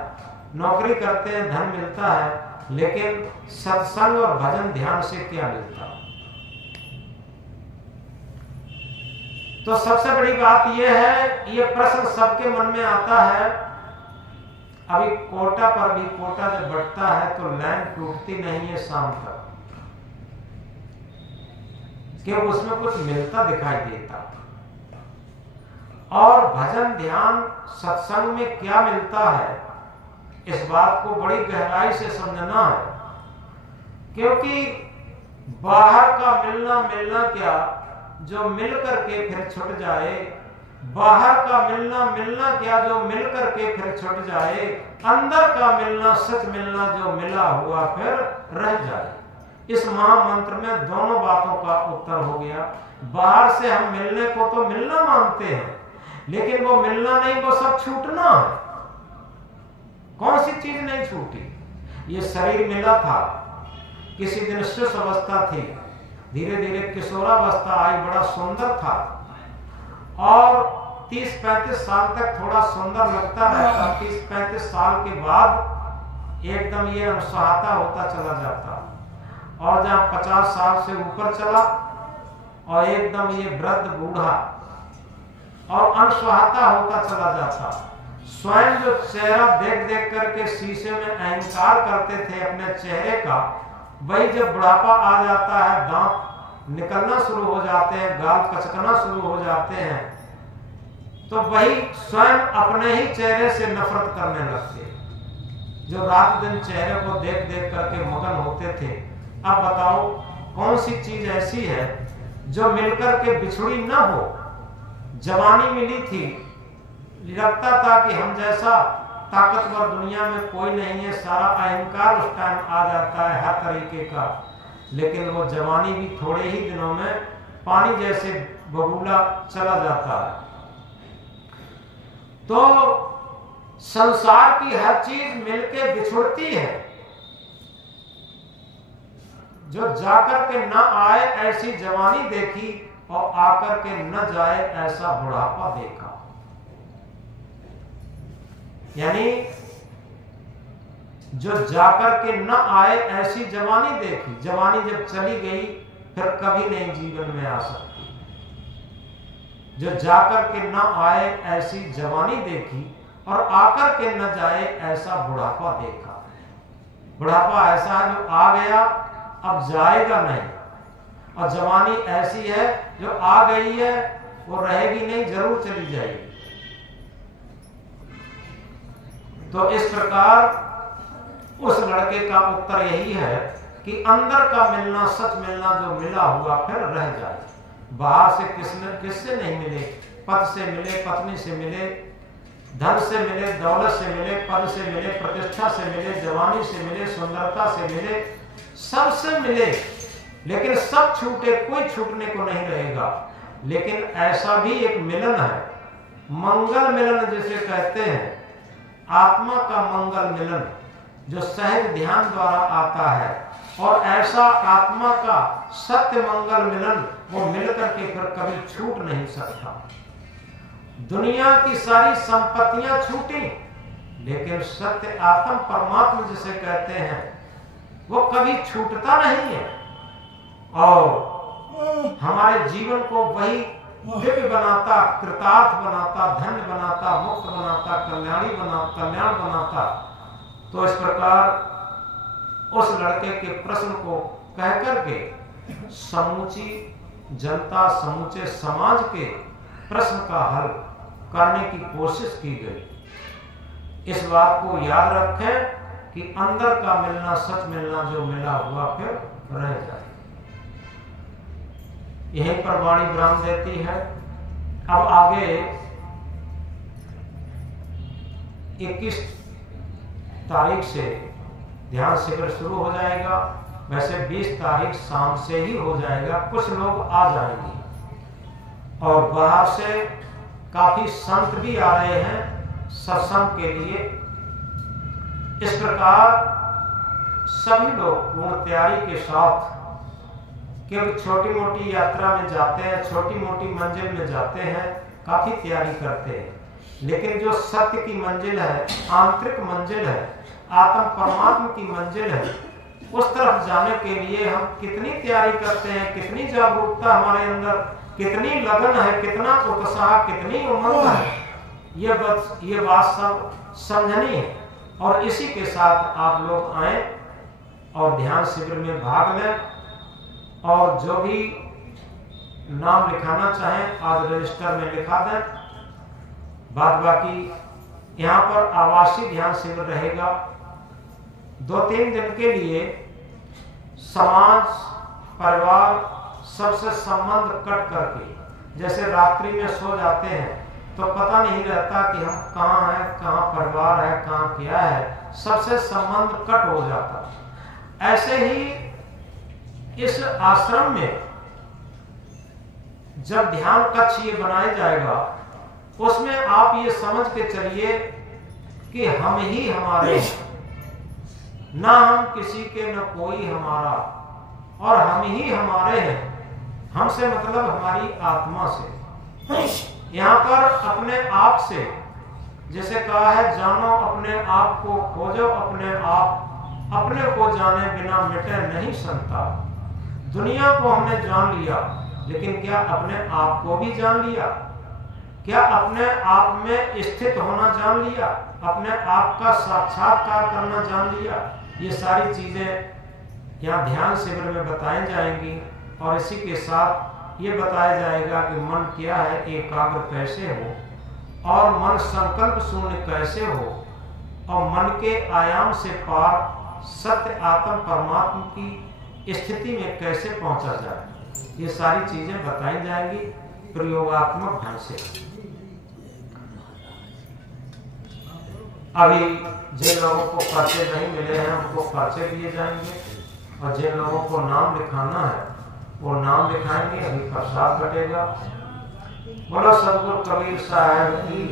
नौकरी करते हैं, धन मिलता है, लेकिन सत्संग और भजन ध्यान से क्या मिलता? तो सबसे बड़ी बात यह है, यह प्रश्न सबके मन में आता है। अभी कोटा पर भी, कोटा जब बढ़ता है तो लाइन टूटती नहीं है शाम तक, कि उसमें कुछ मिलता दिखाई देता। और भजन ध्यान सत्संग में क्या मिलता है, इस बात को बड़ी गहराई से समझना है। क्योंकि बाहर का मिलना क्या, जो मिल करके फिर छूट जाए, बाहर का मिलना क्या, जो मिल करके फिर छूट जाए, अंदर का मिलना, सच मिलना, जो मिला हुआ फिर रह जाए। इस महामंत्र में दोनों बातों का उत्तर हो गया। बाहर से हम मिलने को तो मिलना मानते हैं, लेकिन वो मिलना नहीं, वो सब छूटना है। कौन सी चीज नहीं छूटी? ये शरीर मिला था, किसी दिन शिशु अवस्था थी, धीरे धीरे किशोरावस्था आई, बड़ा सुंदर था, और 30-35 साल तक थोड़ा सुंदर लगता रहता। 30-35 साल के बाद एकदम ये अनसहाता होता चला जाता, और जहां 50 साल से ऊपर चला और एकदम ये वृद्ध बूढ़ा और अनसहाता होता चला जाता। स्वयं जो चेहरा देख देख करके शीशे में अहंकार करते थे अपने चेहरे का, वही जब बुढ़ापा आ जाता है, दांत निकलना शुरू हो जाते हैं, गाल कचकना शुरू हो जाते हैं, तो वही स्वयं अपने ही चेहरे से नफरत करने लगते हैं, जो रात दिन चेहरे को देख देख करके मगन होते थे। अब बताओ कौन सी चीज ऐसी है जो मिलकर के बिछड़ी ना हो? जवानी मिली थी, लगता था कि हम जैसा ताकतवर दुनिया में कोई नहीं है, सारा अहंकार उस टाइम आ जाता है हर तरीके का, लेकिन वो जवानी भी थोड़े ही दिनों में पानी जैसे बबूला चला जाता है। तो संसार की हर चीज मिलके बिछुड़ती है। जो जाकर के न आए ऐसी जवानी देखी, और आकर के न जाए ऐसा बुढ़ापा देखा। यानी जो जाकर के न आए ऐसी जवानी देखी, जवानी जब चली गई फिर कभी नहीं जीवन में आ सकती। जो जाकर के न आए ऐसी जवानी देखी और आकर के न जाए ऐसा बुढ़ापा देखा। बुढ़ापा ऐसा है जो आ गया अब जाएगा नहीं, और जवानी ऐसी है जो आ गई है वो रहेगी नहीं, जरूर चली जाएगी। तो इस प्रकार उस लड़के का उत्तर यही है कि अंदर का मिलना, सच मिलना, जो मिला हुआ फिर रह जाए। बाहर से किससे नहीं मिले, पद से मिले, पत्नी से मिले, धन से मिले, दौलत से मिले, पद से मिले, प्रतिष्ठा से मिले, जवानी से मिले, सुंदरता से मिले, सबसे मिले, लेकिन सब छूटे, कोई छूटने को नहीं रहेगा। लेकिन ऐसा भी एक मिलन है, मंगल मिलन जिसे कहते हैं, आत्मा का मंगल मिलन, जो सहज ध्यान द्वारा आता है। और ऐसा आत्मा का सत्य मंगल मिलन वो मिलकर के फिर कभी छूट नहीं सकता। दुनिया की सारी संपत्तियां छूटी, लेकिन सत्य आत्म परमात्मा जिसे कहते हैं वो कभी छूटता नहीं है और हमारे जीवन को वही दिव्य बनाता, कृतार्थ बनाता, धन्य बनाता, मुक्त बनाता, कल्याण बनाता। तो इस प्रकार उस लड़के के प्रश्न को कह करके समूची जनता, समूचे समाज के प्रश्न का हल करने की कोशिश की गई। इस बात को याद रखें कि अंदर का मिलना, सच मिलना जो मिला हुआ फिर रह जाए। यहीं पर वाणी विराम देती है। अब आगे 21 तारीख से ध्यान शिविर शुरू हो जाएगा। वैसे 20 तारीख शाम से ही हो जाएगा, कुछ लोग आ जाएंगे और बाहर से काफी संत भी आ रहे हैं सत्संग के लिए। इस प्रकार सभी लोग पूर्ण तैयारी के साथ, क्योंकि छोटी मोटी यात्रा में जाते हैं, छोटी मोटी मंजिल में जाते हैं, काफी तैयारी करते हैं, लेकिन जो सत्य की मंजिल है, आंतरिक मंजिल है, आत्म परमात्मा की मंजिल है, उस तरफ जाने के लिए हम कितनी तैयारी करते हैं, कितनी जागरूकता हमारे अंदर, कितनी लगन है, कितना उत्साह, कितनी उमंग है, ये बात सब समझनी है। और इसी के साथ आप लोग आए और ध्यान शिविर में भाग लें और जो भी नाम लिखाना चाहें आज रजिस्टर में लिखा दें। बाद बाकी यहाँ पर आवासीय ध्यान शिविर रहेगा। 2-3 दिन के लिए समाज, परिवार सबसे संबंध कट करके, जैसे रात्रि में सो जाते हैं तो पता नहीं रहता कि हम कहाँ हैं, कहाँ परिवार है, कहाँ क्या है, सबसे संबंध कट हो जाता। ऐसे ही इस आश्रम में जब ध्यान कक्ष ये बनाया जाएगा, उसमें आप ये समझ के चलिए कि हम ही हमारे, ना हम किसी के, न कोई हमारा, और हम ही हमारे हैं। हमसे मतलब हमारी आत्मा से। यहाँ पर अपने आप से, जैसे कहा है, जानो अपने आप को, खोजो अपने आप, अपने को जाने बिना मिटे नहीं संता। दुनिया को हमने जान लिया, लेकिन क्या अपने आप को भी जान लिया? क्या अपने आप में स्थित होना जान लिया? अपने आप का साक्षात्कार करना जान लिया? ये सारी चीजें यहाँ ध्यान शिविर में बताई जाएंगी। और इसी के साथ ये बताया जाएगा कि मन क्या है, एकाग्र कैसे हो, और मन संकल्प शून्य कैसे हो, और मन के आयाम से पार सत्य आत्म परमात्मा की स्थिति में कैसे पहुंचा जाए। ये सारी चीजें बताई जाएंगी प्रयोगात्मक ढंग से। अभी जिन लोगों को पर्चे नहीं मिले हैं उनको पर्चे दिए जाएंगे, और जिन लोगों को नाम लिखाना है वो नाम लिखाएंगे। अभी प्रसाद बटेगा। बोलो सदगुरु कबीर साहब की।